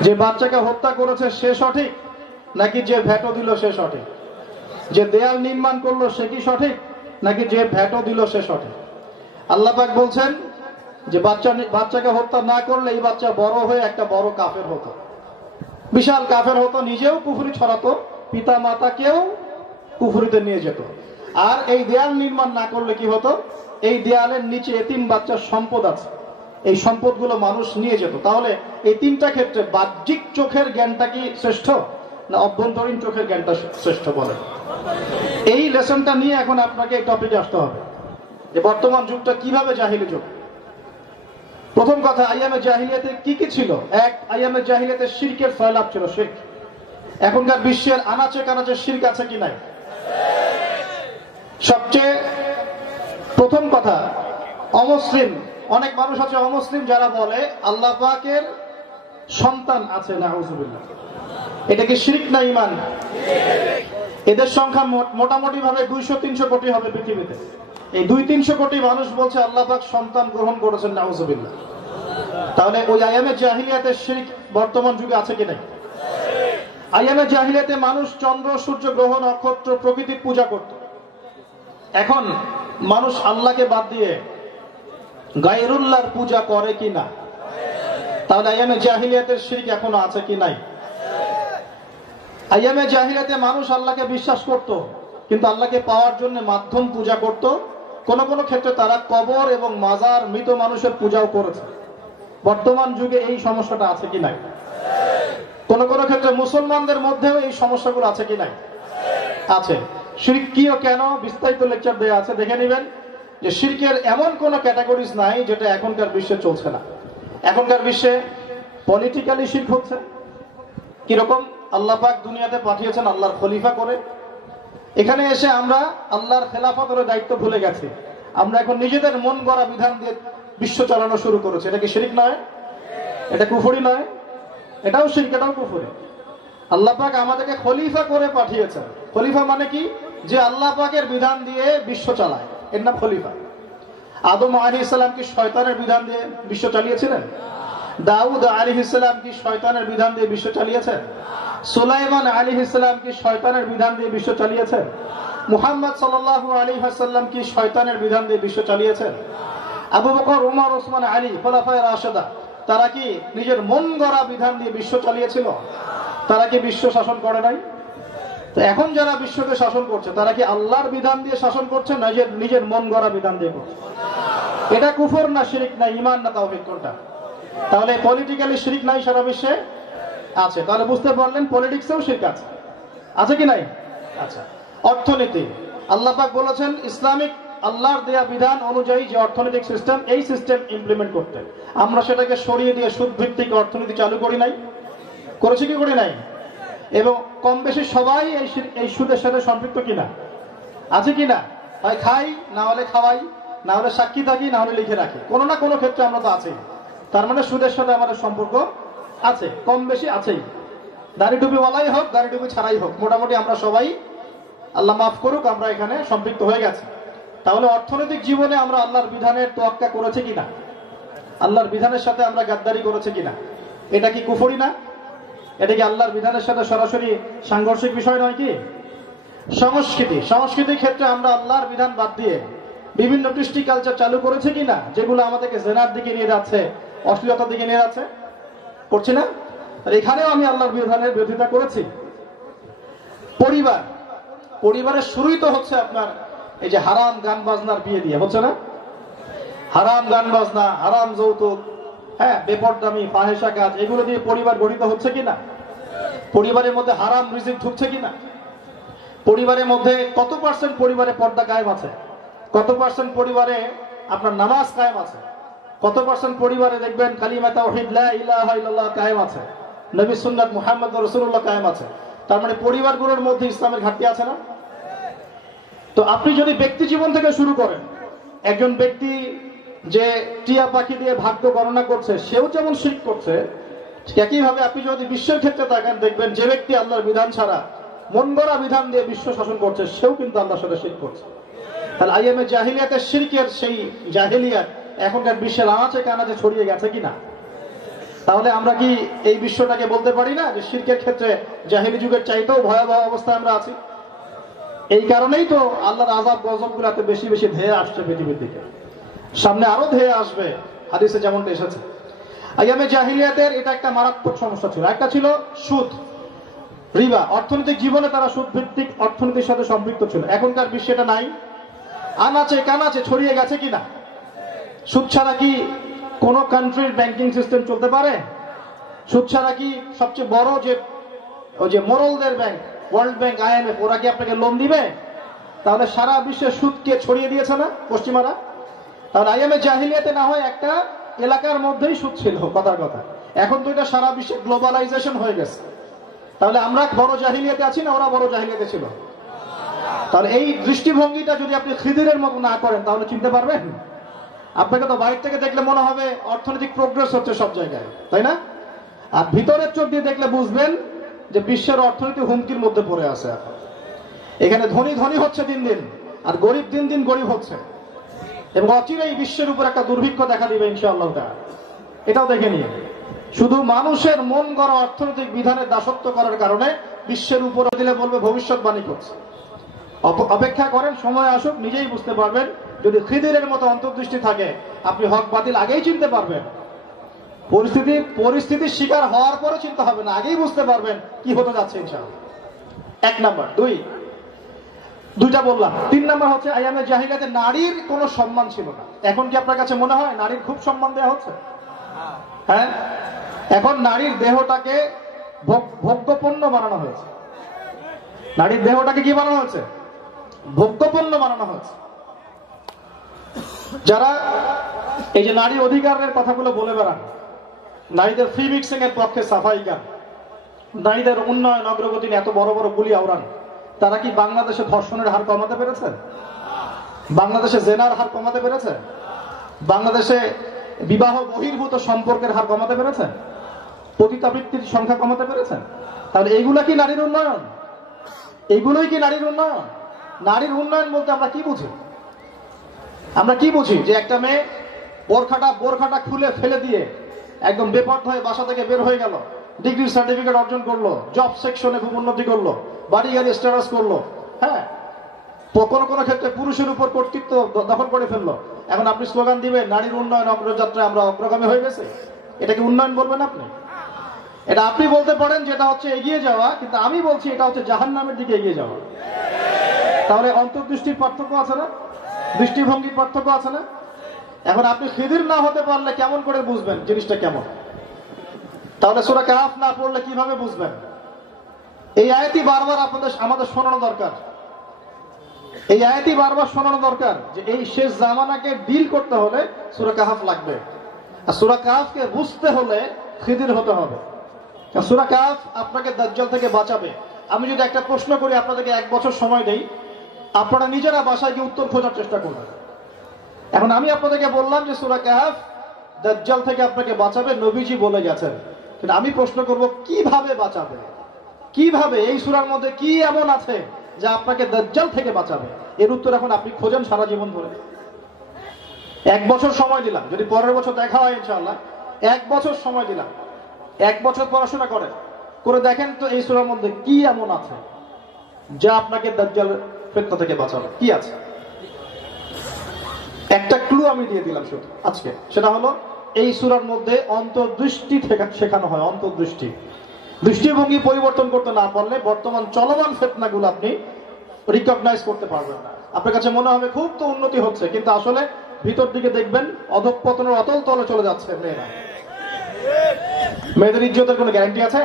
যে বাচ্চাকে হত্যা করেছে সে সঠিক, নাকি যে ভেটো দিল সে সঠিক? যে দেয়াল নির্মাণ করলো সে কি সঠিক, নাকি যে ভেটো দিল সে সঠিক? আল্লাহ পাক বলছেন যে বাচ্চাকে হত্যা না করলে এই বাচ্চা বড় হয়ে একটা বড় কাফের হতো, বিশাল কাফের হতো, নিজেও কুফরি ছড়াতো, পিতা মাতাকেও কুফরিতে নিয়ে যেত। আর এই দেয়াল নির্মাণ না করলে কি হতো? এই দেয়ালের নিচে এতিম বাচ্চার সম্পদ আছে, এই সম্পদগুলো মানুষ নিয়ে যেত। তাহলে এই তিনটা ক্ষেত্রে বাহ্যিক চোখের জ্ঞানটা কি শ্রেষ্ঠ, না অভ্যন্তরীণ চোখের জ্ঞানটা শ্রেষ্ঠ? বলেন। এই লেসনটা নিয়ে এখন আপনাকে এই টপিকে আসতে হবে যে বর্তমান যুগটা কিভাবে জাহিলি যুগ। প্রথম কথা, আইয়ামে জাহিলিয়াতে কি কি ছিল? এক, আইয়ামে জাহিলিয়াতে শিরকের ফয়লাভ ছিল, শিরক। এখনকার বিশ্বের আনাচে কানাচে শিরক আছে কি নাই? সবচেয়ে প্রথম কথা, অমুসলিম অনেক মানুষ আছে, অমুসলিম যারা বলে আল্লাহ পাকের সন্তান আছে, নাউজুবিল্লাহ। এটা কি শিরক না ঈমান? এদের সংখ্যা মোটামুটি ভাবে 200-300 কোটি হবে পৃথিবীতে। এই 200-300 কোটি মানুষ বলছে আল্লাহ পাক সন্তান গ্রহণ করেছেন, নাউজুবিল্লাহ। তাহলে ওই আইয়ামে জাহিলিয়াতের শিরক বর্তমান যুগে আছে কি নাই? আইয়ামে জাহিলিয়াতে মানুষ চন্দ্র, সূর্য, গ্রহ, নক্ষত্র, প্রকৃতির পূজা করত। এখন মানুষ আল্লাহকে বাদ দিয়ে গায়রুল্লাহর পূজা করে কি না? তাহলে আইয়ামে জাহিলিয়াতের শিরক এখনো আছে কি নাই? আইয়ামে জাহিলিয়াতে মানুষ আল্লাহকে বিশ্বাস করত, কিন্তু আল্লাহকে পাওয়ার জন্য মাধ্যম পূজা করত। কোন কোন ক্ষেত্রে তারা কবর এবং মাজার, মৃত মানুষের পূজাও করেছে। বর্তমান যুগে এই সমস্যাটা আছে কি নাই? কোন কোন ক্ষেত্রে মুসলমানদের মধ্যেও এই সমস্যাগুলো আছে কি নাই? আছে। শিরক কি ও কেন বিস্তারিত লেকচার দেয়া আছে, দেখে নেবেন যে শিরকের এমন কোন ক্যাটাগরিজ নাই যেটা এখনকার বিশ্বে চলছে না। এখনকার বিশ্বে পলিটিক্যালি শিরক হচ্ছে। কিরকম? আল্লাহ পাক দুনিয়াতে পাঠিয়েছেন আল্লাহর খলিফা করে, এখানে এসে আমরা আল্লাহর খেলাফতের দায়িত্ব ভুলে গেছি। আমরা এখন নিজেদের মন গড়া বিধান দিয়ে বিশ্ব চালানো শুরু করেছে। এটা কি শিরক নয়? এটা কুফরি নয়? এটাও শিরক, এটাও কুফরি। আল্লাহ পাক আমাদেরকে খলিফা করে পাঠিয়েছেন। খলিফা মানে কি? যে আল্লাহ পাকের বিধান দিয়ে বিশ্ব চালায়, এর নাম খলিফা। আদম আলাইহিস সালাম কি শয়তানের বিধান দিয়ে বিশ্ব চালিয়েছিলেন? দাউদ আলাইহিস সালাম কি শয়তানের বিধান দিয়ে বিশ্ব চালিয়েছেন? সুলাইমান আলাইহিস সালাম কি শয়তানের বিধান দিয়ে বিশ্ব চালিয়েছেন? মুহাম্মদ সাল্লাল্লাহু আলাইহি ওয়াসাল্লাম কি শয়তানের বিধান দিয়ে বিশ্ব চালিয়েছেন? আবু বকর, ওমর, ওসমান, আলী খোলাফায়ে রাশেদা তারা কি নিজের মন গড়া বিধান দিয়ে বিশ্ব চালিয়েছিল? তারা কি বিশ্ব শাসন করে নাই? তো এখন যারা বিশ্বকে শাসন করছে তারা কি আল্লাহর বিধান দিয়ে শাসন করছে না নিজের মন গড়া বিধান দিয়ে করছে? এটা কুফর না শিরক না ঈমান না তাওহীদ কোনটা? তাহলে পলিটিক্যালি শিরক নাই সারা বিশ্বে? আছে। তাহলে বুঝতে পারলেন পলিটিক্সেও শিরক আছে। আছে কি নাই? আচ্ছা। অর্থনীতি, আল্লাহ পাক বলেছেন ইসলামিক আল্লাহর দেয়া বিধান অনুযায়ী যে অর্থনৈতিক সিস্টেম, এই সিস্টেম ইমপ্লিমেন্ট করতে। আমরা সেটাকে সরিয়ে দিয়ে সুদ ভিত্তিক অর্থনীতি চালু করি নাই? করেছি কি করি নাই? এবং কম বেশি সবাই এই সুদের সাথে সম্পৃক্ত কিনা? আছে কিনা? হয় খাই, না হলে খাওয়াই, না হলে সাক্ষী থাকি, না হলে লিখে রাখি। কোনো না কোনো ক্ষেত্রে আমরা তো আছি। তার মানে সুদের সাথে আমাদের সম্পর্ক আছে, কম বেশি আছেই। দাড়ি টুপিওয়ালাই হোক, দাড়ি টুপি ছাড়াই হোক, মোটামুটি আমরা সবাই, আল্লাহ মাফ করুক, আমরা এখানে সম্পৃক্ত হয়ে গেছি। তাহলে অর্থনৈতিক জীবনে আমরা আল্লাহর বিধানের তোয়াক্কা করেছি কিনা? আল্লাহর বিধানের সাথে আমরা গাদ্দারি করেছি কিনা? এটা কি কুফরি না? এটা কি আল্লাহর বিধানের সাথে সরাসরি সাংঘর্ষিক বিষয় নয় কি? সংস্কৃতির ক্ষেত্রে আমরা আল্লাহর বিধান বাদ দিয়ে বিভিন্ন কৃষ্টি কালচার চালু করেছে কিনা, যেগুলো আমাদেরকে জেনার দিকে নিয়ে যাচ্ছে, অশ্লীলতার দিকে নিয়ে যাচ্ছে? করছি না? এখানেও আমি আল্লাহর বিধানের বিরোধিতা করেছি। পরিবারের শুরুই তো হচ্ছে আপনার এই যে হারাম গান বাজনার বিয়ে দিয়ে, হচ্ছে না? হারাম গান বাজনা, হারাম যৌতুক, হ্যাঁ, বেপরদামি, ফাহেসা কাজ, এগুলো দিয়ে পরিবার গঠিত হচ্ছে কিনা? পরিবারের মধ্যে হারাম রিজিক ঢুকছে কিনা? পরিবারের মধ্যে কত পার্সেন্ট পরিবারে পর্দা কায়েম আছে? কত পার্সেন্ট পরিবারে আপনার নামাজ কায়েম আছে? কত পার্সেন্ট পরিবারে দেখবেন কালিমা তাওহীদ লা ইলাহা ইল্লাল্লাহ কায়েম আছে, নবী সুন্নাত মুহাম্মদ রাসূলুল্লাহ কায়েম আছে? তার মানে পরিবারগুলোর মধ্যে ইসলামের ঘাটতি আছে না? তো আপনি যদি ব্যক্তি জীবন থেকে শুরু করেন, একজন ব্যক্তি যে টিয়া পাখি দিয়ে ভাগ্য গণনা করছে, সেও যেমন শিরক করছে, একইভাবে আপনি যদি বিশ্বের ক্ষেত্রে তাকান, দেখবেন যে ব্যক্তি আল্লাহর বিধান ছাড়া মন গড়া বিধান দিয়ে বিশ্ব শাসন করছে, সেও কিন্তু আল্লাহর সাথে শিরক করছে। তাহলে আইয়ামে জাহিলিয়াতের শিরকের সেই জাহিলিয়াত এখনকার বিশ্বের আনাচে কানাচে ছড়িয়ে গেছে কিনা? তাহলে আমরা কি এই বিশ্বটাকে বলতে পারি না যে শিরকের ক্ষেত্রে জাহিলি যুগের চাইতেও ভয়াবহ অবস্থায় আমরা আছি? এই কারণেই তো আল্লাহর আযাব গজব গুলাতে বেশি বেশি ধেয়ে আসছে পৃথিবীর দিকে, সামনে আরো ধেয়ে আসবে, হাদিসে যেমনটা এসেছে। আইয়ামে জাহিলিয়াতের এটা একটা মারাত্মক সমস্যা ছিল। একটা ছিল সুদ, রিবা। অর্থনৈতিক জীবনে তারা সুদ ভিত্তিক অর্থনীতির সাথে সম্পৃক্ত ছিল। এখনকার বিশ্বে এটা নাই, আনাচে কানাচে ছড়িয়ে গেছে কিনা? সুদ ছাড়া কি কোন কান্ট্রির ব্যাংকিং সিস্টেম চলতে পারে? সুদ ছাড়া কি সবচেয়ে বড় যে মোরলদের ব্যাংক, ওয়ার্ল্ড ব্যাংক, IMF, ওরা কি আপনাকে লোন দিবে? তাহলে সারা বিশ্বে সুদকে ছড়িয়ে দিয়েছে না পশ্চিমারা? তাহলে আইয়ামে জাহিলিয়াতে না হয় একটা এলাকার মধ্যেই সুদ ছিল, কথার কথা। এখন তো এটা সারা বিশ্বে গ্লোবালাইজেশন হয়ে গেছে। তাহলে আমরা বড় জাহিলিয়াতে আছি না ওরা বড় জাহিলিয়াতে ছিল? তাহলে এই দৃষ্টিভঙ্গিটা যদি আপনি খিদিরের মতো না করেন, তাহলে চিনতে পারবেন? আপনাকে তো বাইরে থেকে দেখলে মনে হবে অর্থনৈতিক প্রোগ্রেস হচ্ছে সব জায়গায়, তাই না? আর ভিতরের চোখ দিয়ে দেখলে বুঝবেন যে বিশ্বের অর্থনীতি হুমকির মধ্যে পড়ে আছে। এখন এখানে ধনী ধনী হচ্ছে দিন দিন, আর গরিব দিন দিন গরিব হচ্ছে, এবং অচিরেই বিশ্বের উপর একটা দুর্ভিক্ষ দেখা দিবে ইনশাআল্লাহ। এটাও দেখে নিয়ে শুধু মানুষের মন গড়া অর্থনৈতিক বিধানের দাসত্ব করার কারণে বিশ্বের উপরে দিলে বলবে ভবিষ্যৎবাণী করছে। অপেক্ষা করেন, সময় আসুক, নিজেই বুঝতে পারবেন। যদি খিদিরের মতো অন্তর্দৃষ্টি থাকে, আপনি হক বাতিল আগেই চিনতে পারবেন। পরিস্থিতির শিকার হওয়ার পরে চিন্তা হবে না, আগেই বুঝতে পারবেন কি হতে যাচ্ছে ইনশাআল্লাহ। এক নাম্বার। দুইটা বললাম। 3 নাম্বার হচ্ছে আইয়ামে জাহিলিয়াতে নারীর কোনো সম্মান ছিল না। এখন কি আপনার কাছে মনে হয় নারীর খুব সম্মান দেওয়া হচ্ছে? হ্যাঁ, এখন নারীর দেহটাকে ভোগ্যপণ্য বানানো হয়েছে। নারীর দেহটাকে কি বানানো হয়েছে? ভোগ্যপণ্য বানানো হয়েছে। যারা এই যে নারী অধিকারের কথাগুলো বলে বেড়ান, নারীদের ফ্রি মিক্সিং এর পক্ষে সাফাই গান, নারীদের উন্নয়ন অগ্রগতি নিয়ে এত বড় বড় গুলি আওড়ান, তারা কি বাংলাদেশে ধর্ষণের হার কমাতে পেরেছে? বাংলাদেশে জেনার হার কমাতে পেরেছে? বাংলাদেশে বিবাহ বহির্ভূত সম্পর্কের হার কমাতে পেরেছে? পতিতাবৃত্তির সংখ্যা কমাতে পেরেছে? তাহলে এইগুলা কি নারীর উন্নয়ন? এইগুলোই কি নারীর উন্নয়ন? নারীর উন্নয়ন বলতে আমরা কি বুঝি? আমরা কি বুঝি? যে একটা মেয়ে বোরখাটা খুলে ফেলে দিয়ে একদম বেপর্দা হয়ে বাসা থেকে বের হয়ে গেল, ডিগ্রির সার্টিফিকেট অর্জন করলো, জব সেকশনে খুব উন্নতি করলো, বাড়ি গাড়ি স্ট্যাটাস করলো, হ্যাঁ, কোনো কোনো ক্ষেত্রে পুরুষের উপর কর্তৃত্ব দখল করে ফেললো। এখন আপনি স্লোগান দিবেন নারীর উন্নয়ন অগ্রযাত্রায় আমরা অগ্রগামী হয়ে গেছে, এটাকে উন্নয়ন বলবেন আপনি? এটা আপনি বলতে পারেন যেটা হচ্ছে এগিয়ে যাওয়া, কিন্তু আমি বলছি এটা হচ্ছে জাহান্নামের দিকে এগিয়ে যাওয়া। তাহলে অন্তর্দৃষ্টির পার্থক্য আছে না? দৃষ্টিভঙ্গির পার্থক্য আছে না? এখন আপনি খিদির না হতে পারলে কেমন করে বুঝবেন জিনিসটা কেমন? তাহলে সূরা কাহফ না পড়লে কিভাবে বুঝবেন? এই আয়াতই বারবার আমাদের শোনানো দরকার। এই আয়াতই বারবার শোনানো দরকার যে এই শেষ জামানাকে ডিল করতে হলে সূরা কাহফ লাগবে, আর সূরা কাহফকে বুঝতে হলে খিদির হতে হবে। সূরা কাহফ আপনাকে দাজ্জাল থেকে বাঁচাবে। আমি যদি একটা প্রশ্ন করি, আপনাদেরকে 1 বছর সময় দেই, আপনারা নিজেরা বাসায় গিয়ে উত্তর খোঁজার চেষ্টা করবেন। এখন আমি আপনাদেরকে বললাম যে সূরা কাহফ দাজ্জাল থেকে আপনাকে বাঁচাবে, নবীজি বলে গেছেন, কিন্তু আমি প্রশ্ন করব কিভাবে বাঁচাবে? কিভাবে? এই সূরার মধ্যে কি এমন আছে যা আপনাকে দাজ্জাল থেকে বাঁচাবে? এর উত্তর এখন আপনি খোঁজেন সারা জীবন ধরে। 1 বছর সময় দিলাম, যদি পরের বছর দেখা হয় ইনশাআল্লাহ, 1 বছর সময় দিলাম, 1 বছর পড়াশোনা করে দেখেন তো এই সূরার মধ্যে কি এমন আছে যা আপনাকে দাজ্জাল ফিতনা থেকে বাঁচাবে। কি আছে? একটা ক্লু আমি দিয়ে দিলাম শুধু আজকে, সেটা হলো এই সূরার মধ্যে অন্তর্দৃষ্টি থেকে শেখানো হয়। অন্তর্দৃষ্টি, দৃষ্টিভঙ্গি পরিবর্তন করতে না পারলে বর্তমান চলমান ফিতনাগুলো আপনি রিকগনাইজ করতে পারবেন না। আপনার কাছে মনে হবে খুব তো উন্নতি হচ্ছে, কিন্তু আসলে ভিতর দিকে দেখবেন অধঃপতনের অতল তলে চলে যাচ্ছে মেয়েরা। মেয়েদের ইজ্জতের কোনো গ্যারান্টি আছে?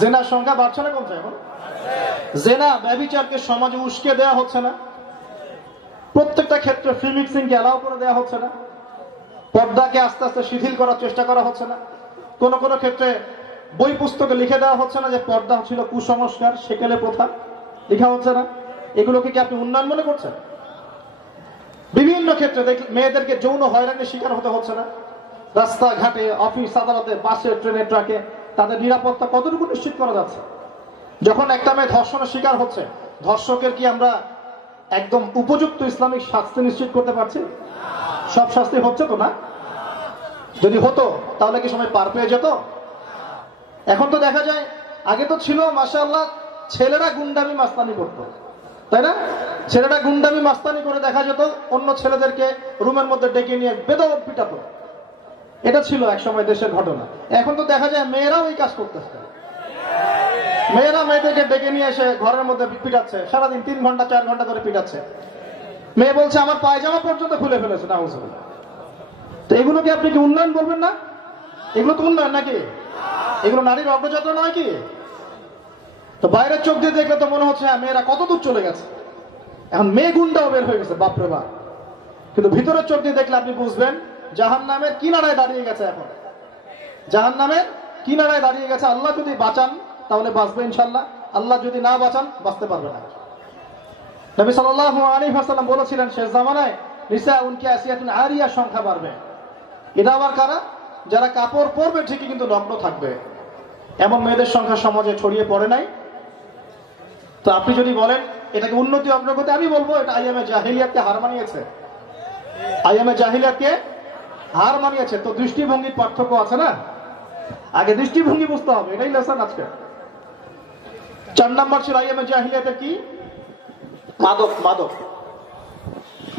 জেনার সংখ্যা বাড়ছে না কমছে? এখন জেনা ব্যভিচারকে সমাজে উস্কে দেওয়া হচ্ছে না? প্রত্যেকটা ক্ষেত্রে ফ্রি মিক্সিং কে অ্যালাউ করে দেওয়া হচ্ছে না? পর্দাকে আস্তে আস্তে শিথিল করার চেষ্টা করা হচ্ছে না? কোন কোন ক্ষেত্রে বই পুস্তকে লিখে দেওয়া হচ্ছে না যে পর্দা ছিল কুসংস্কার, সেকেলে প্রথা? লেখা হচ্ছে না? এগুলোকে কি আপনি উন্নয়ন মনে করছেন? বিভিন্ন ক্ষেত্রে মেয়েদেরকে যৌন হয়রানির শিকার হতে হচ্ছে না? রাস্তাঘাটে, অফিস আদালতে, বাসে, ট্রেনে, ট্রাকে তাদের নিরাপত্তা কতটুকু নিশ্চিত করা যাচ্ছে? যখন একটা মেয়ে ধর্ষণের শিকার হচ্ছে, ধর্ষকের কি আমরা একদম উপযুক্ত ইসলামিক শাস্তি নিশ্চিত করতে পারছি? সব শাস্তি হচ্ছে তো না? যদি হতো তাহলে কি সময় পার পেয়ে যেত? এখন তো দেখা যায়, আগে তো ছিল মাশাআল্লাহ ছেলেরা গুন্ডামি মাস্তানি করতো, তাই না? ছেলেরা গুন্ডামি মাস্তানি করে দেখা যেত অন্য ছেলেদেরকে রুমের মধ্যে ডেকে নিয়ে বেদম পিটাতো। এটা ছিল একসময় দেশের ঘটনা। এখন তো দেখা যায় মেয়েরাও এই কাজ করতেছে। মেয়েরা মেয়েদেরকে ডেকে নিয়ে এসে ঘরের মধ্যে পিটাচ্ছে, সারাদিন 3 ঘন্টা 4 ঘন্টা ধরে পিটাচ্ছে। মেয়ে বলছে আমার পায়জামা পর্যন্ত খুলে ফেলেছে। নাউজুবিল্লাহ। তো এগুলোকে আপনি কি উন্নয়ন বলবেন না? এগুলো তো উন্নয়ন নাকি? এগুলো নারীর অগ্রযাত্রা নয় কি? তো বাইরের চোখ দিয়ে দেখলে তো মনে হচ্ছে হ্যাঁ মেয়েরা কত দূর চলে গেছে, এখন মেয়ে গুন্ডাও বের হয়ে গেছে, বাপরে বাপ। কিন্তু ভিতরের চোখ দিয়ে দেখলে আপনি বুঝবেন জাহান্নামের কিনারায় দাঁড়িয়ে গেছে। এখন জাহান্নামের কিনারায় দাঁড়িয়ে গেছে। আল্লাহ যদি বাঁচান তাহলে বাঁচবে ইনশাআল্লাহ, আল্লাহ যদি না বাঁচান বাঁচতে পারবে না। নবী সাল্লাল্লাহু আলাইহি ওয়াসাল্লাম বলেছিলেন শেষ জামানায় নিসাউন কাসিয়াতুন আরিয়া সংখ্যা বাড়বে। এটা আবার কারা? যারা কাপড় পরবে ঠিকই কিন্তু নগ্ন থাকবে। এমন মেয়েদের সংখ্যা সমাজে ছড়িয়ে পড়ে নাই? তো আপনি যদি বলেন এটাকে উন্নতি অগ্রগতি, আমি বলবো এটা আইয়ামে জাহিলিয়াতকে হার মানিয়েছে। আইয়ামে জাহিলিয়াতকে হার মানিয়েছে। তো দৃষ্টিভঙ্গির পার্থক্য আছে না? আগে দৃষ্টিভঙ্গি বুঝতে হবে, এটাই লেসন আজকে। 4 নাম্বার ছিল আইয়ামে জাহিলিয়াতে কি? মাদক।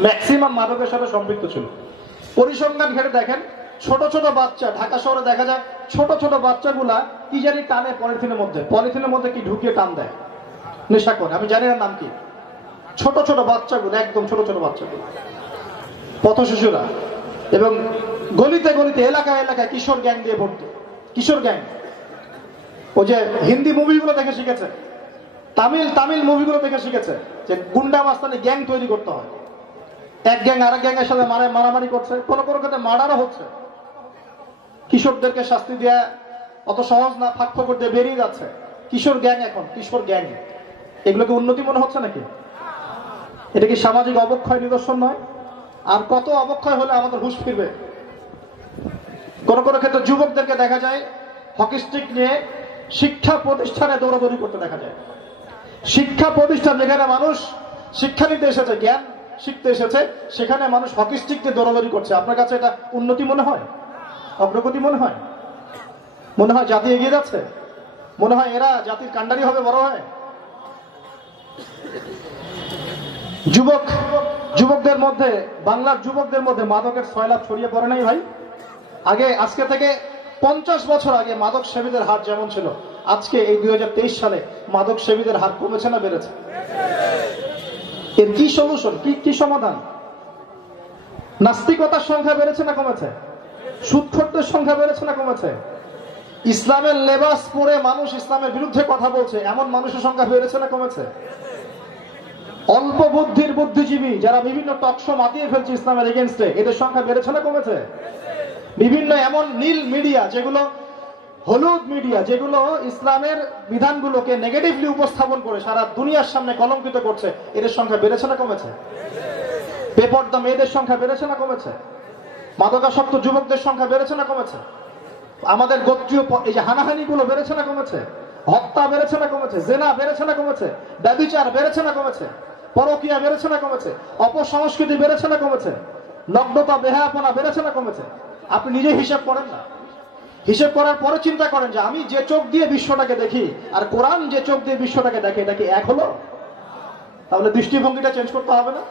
ম্যাক্সিমাম মাদকের সাথে সম্পৃক্ত ছিল। পরিসংখ্যান ঘেটে দেখেন, ছোট ছোট বাচ্চা, ঢাকা শহরে দেখা যায় ছোট ছোট বাচ্চাগুলা কি জানি টানে পলিথিনের মধ্যে কি ঢুকিয়ে টান দেয়। নেশা করে, আমি জানি না নাম কি। ছোট ছোট বাচ্চাগুলো, একদম ছোট ছোট বাচ্চাগুলো, পথ শিশুরা, এবং গলিতে গলিতে এলাকায় এলাকায় কিশোর গ্যাং দিয়ে ভর্তি। কিশোর গ্যাং, ওই যে হিন্দি মুভিগুলো দেখে শিখেছে, তামিল মুভিগুলো দেখে শিখেছে যে গুন্ডা মাস্তানি গ্যাং তৈরি করতে হয়। এক গ্যাং আরেক গ্যাংয়ের সাথে মারামারি করছে, কোন কোন ক্ষেত্রে মার্ডারও হচ্ছে। কিশোরদেরকে শাস্তি দেওয়া অত সহজ না, ফাঁক ফকর দিয়ে বেরিয়ে যাচ্ছে। কিশোর গ্যাং, এখন কিশোর গ্যাং, এগুলোকে উন্নতি মনে হচ্ছে নাকি? এটা কি সামাজিক অবক্ষয় নিদর্শন নয়? আর কত অবক্ষয় হলে আমাদের হুঁশ ফিরবে? কোন কোন ক্ষেত্রে যুবকদেরকে দেখা যায় হকি স্টিক নিয়ে শিক্ষা প্রতিষ্ঠানে দৌড়াদৌড়ি করতে দেখা যায়। শিক্ষা প্রতিষ্ঠান যেখানে মানুষ শিক্ষা নিতে এসেছে, জ্ঞান শিখতে এসেছে, সেখানে মানুষ হকি স্টিক দিয়ে দৌড়াদৌড়ি করছে। আপনার কাছে এটা উন্নতি মনে হয়? অগ্রগতি মনে হয়? মনে হয় জাতি এগিয়ে যাচ্ছে? মনে হয় এরা জাতির কাণ্ডারি হবে বড় হয়? যুবকদের মধ্যে, বাংলার যুবকদের মধ্যে মাদকের সয়লাভ ছড়িয়ে পড়ে নাই ভাই? আজকে থেকে 50 বছর আগে মাদক সেবীদের হার যেমন ছিল, আজকে এই 2023 সালে মাদক সেবীদের হার কমেছে না বেড়েছে? এর কি সলিউশন, কি সমাধান? নাস্তিকতার সংখ্যা বেড়েছে না কমেছে? সুদখোরদের সংখ্যা বেড়েছে না কমেছে? ইসলামের লেবাস পরে মানুষ ইসলামের বিরুদ্ধে কথা বলছে, এমন মানুষের সংখ্যা বেড়েছে না কমেছে? অল্প বুদ্ধির বুদ্ধিজীবী যারা বিভিন্ন টকশো মাতিয়ে ফেলছে ইসলামের এগেনস্টে, এদের সংখ্যা বেড়েছে না কমেছে? বিভিন্ন এমন নীল মিডিয়া, যেগুলো হলুদ মিডিয়া, যেগুলো ইসলামের বিধানগুলোকে নেগেটিভলি উপস্থাপন করে সারা দুনিয়ার সামনে কলঙ্কিত করছে, এদের সংখ্যা বেড়েছে না কমেছে? বেপর্দা মেয়েদের সংখ্যা বেড়েছে না কমেছে? মাদকাসক্ত যুবকদের সংখ্যা বেড়েছে না কমেছে? আমাদের গোত্রীয় এই যে হানাহানি গুলো বেড়েছে না কমেছে? হত্যা বেড়েছে না কমেছে? জেনা বেড়েছে না কমেছে? ব্যভিচার বেড়েছে না কমেছে? পরকীয়া বেড়েছে না কমেছে? অপসংস্কৃতি বেড়েছে না কমেছে? নগ্নতা বেহায়াপনা বেড়েছে না কমেছে? আপনি নিজে হিসাব করেন না। হিসাব করার পরে চিন্তা করেন যে আমি যে চোখ দিয়ে বিশ্বটাকে দেখি আর কোরআন যে চোখ দিয়ে বিশ্বটাকে দেখে, এটা কি এক হলো? তাহলে দৃষ্টিভঙ্গিটা চেঞ্জ করতে হবে না?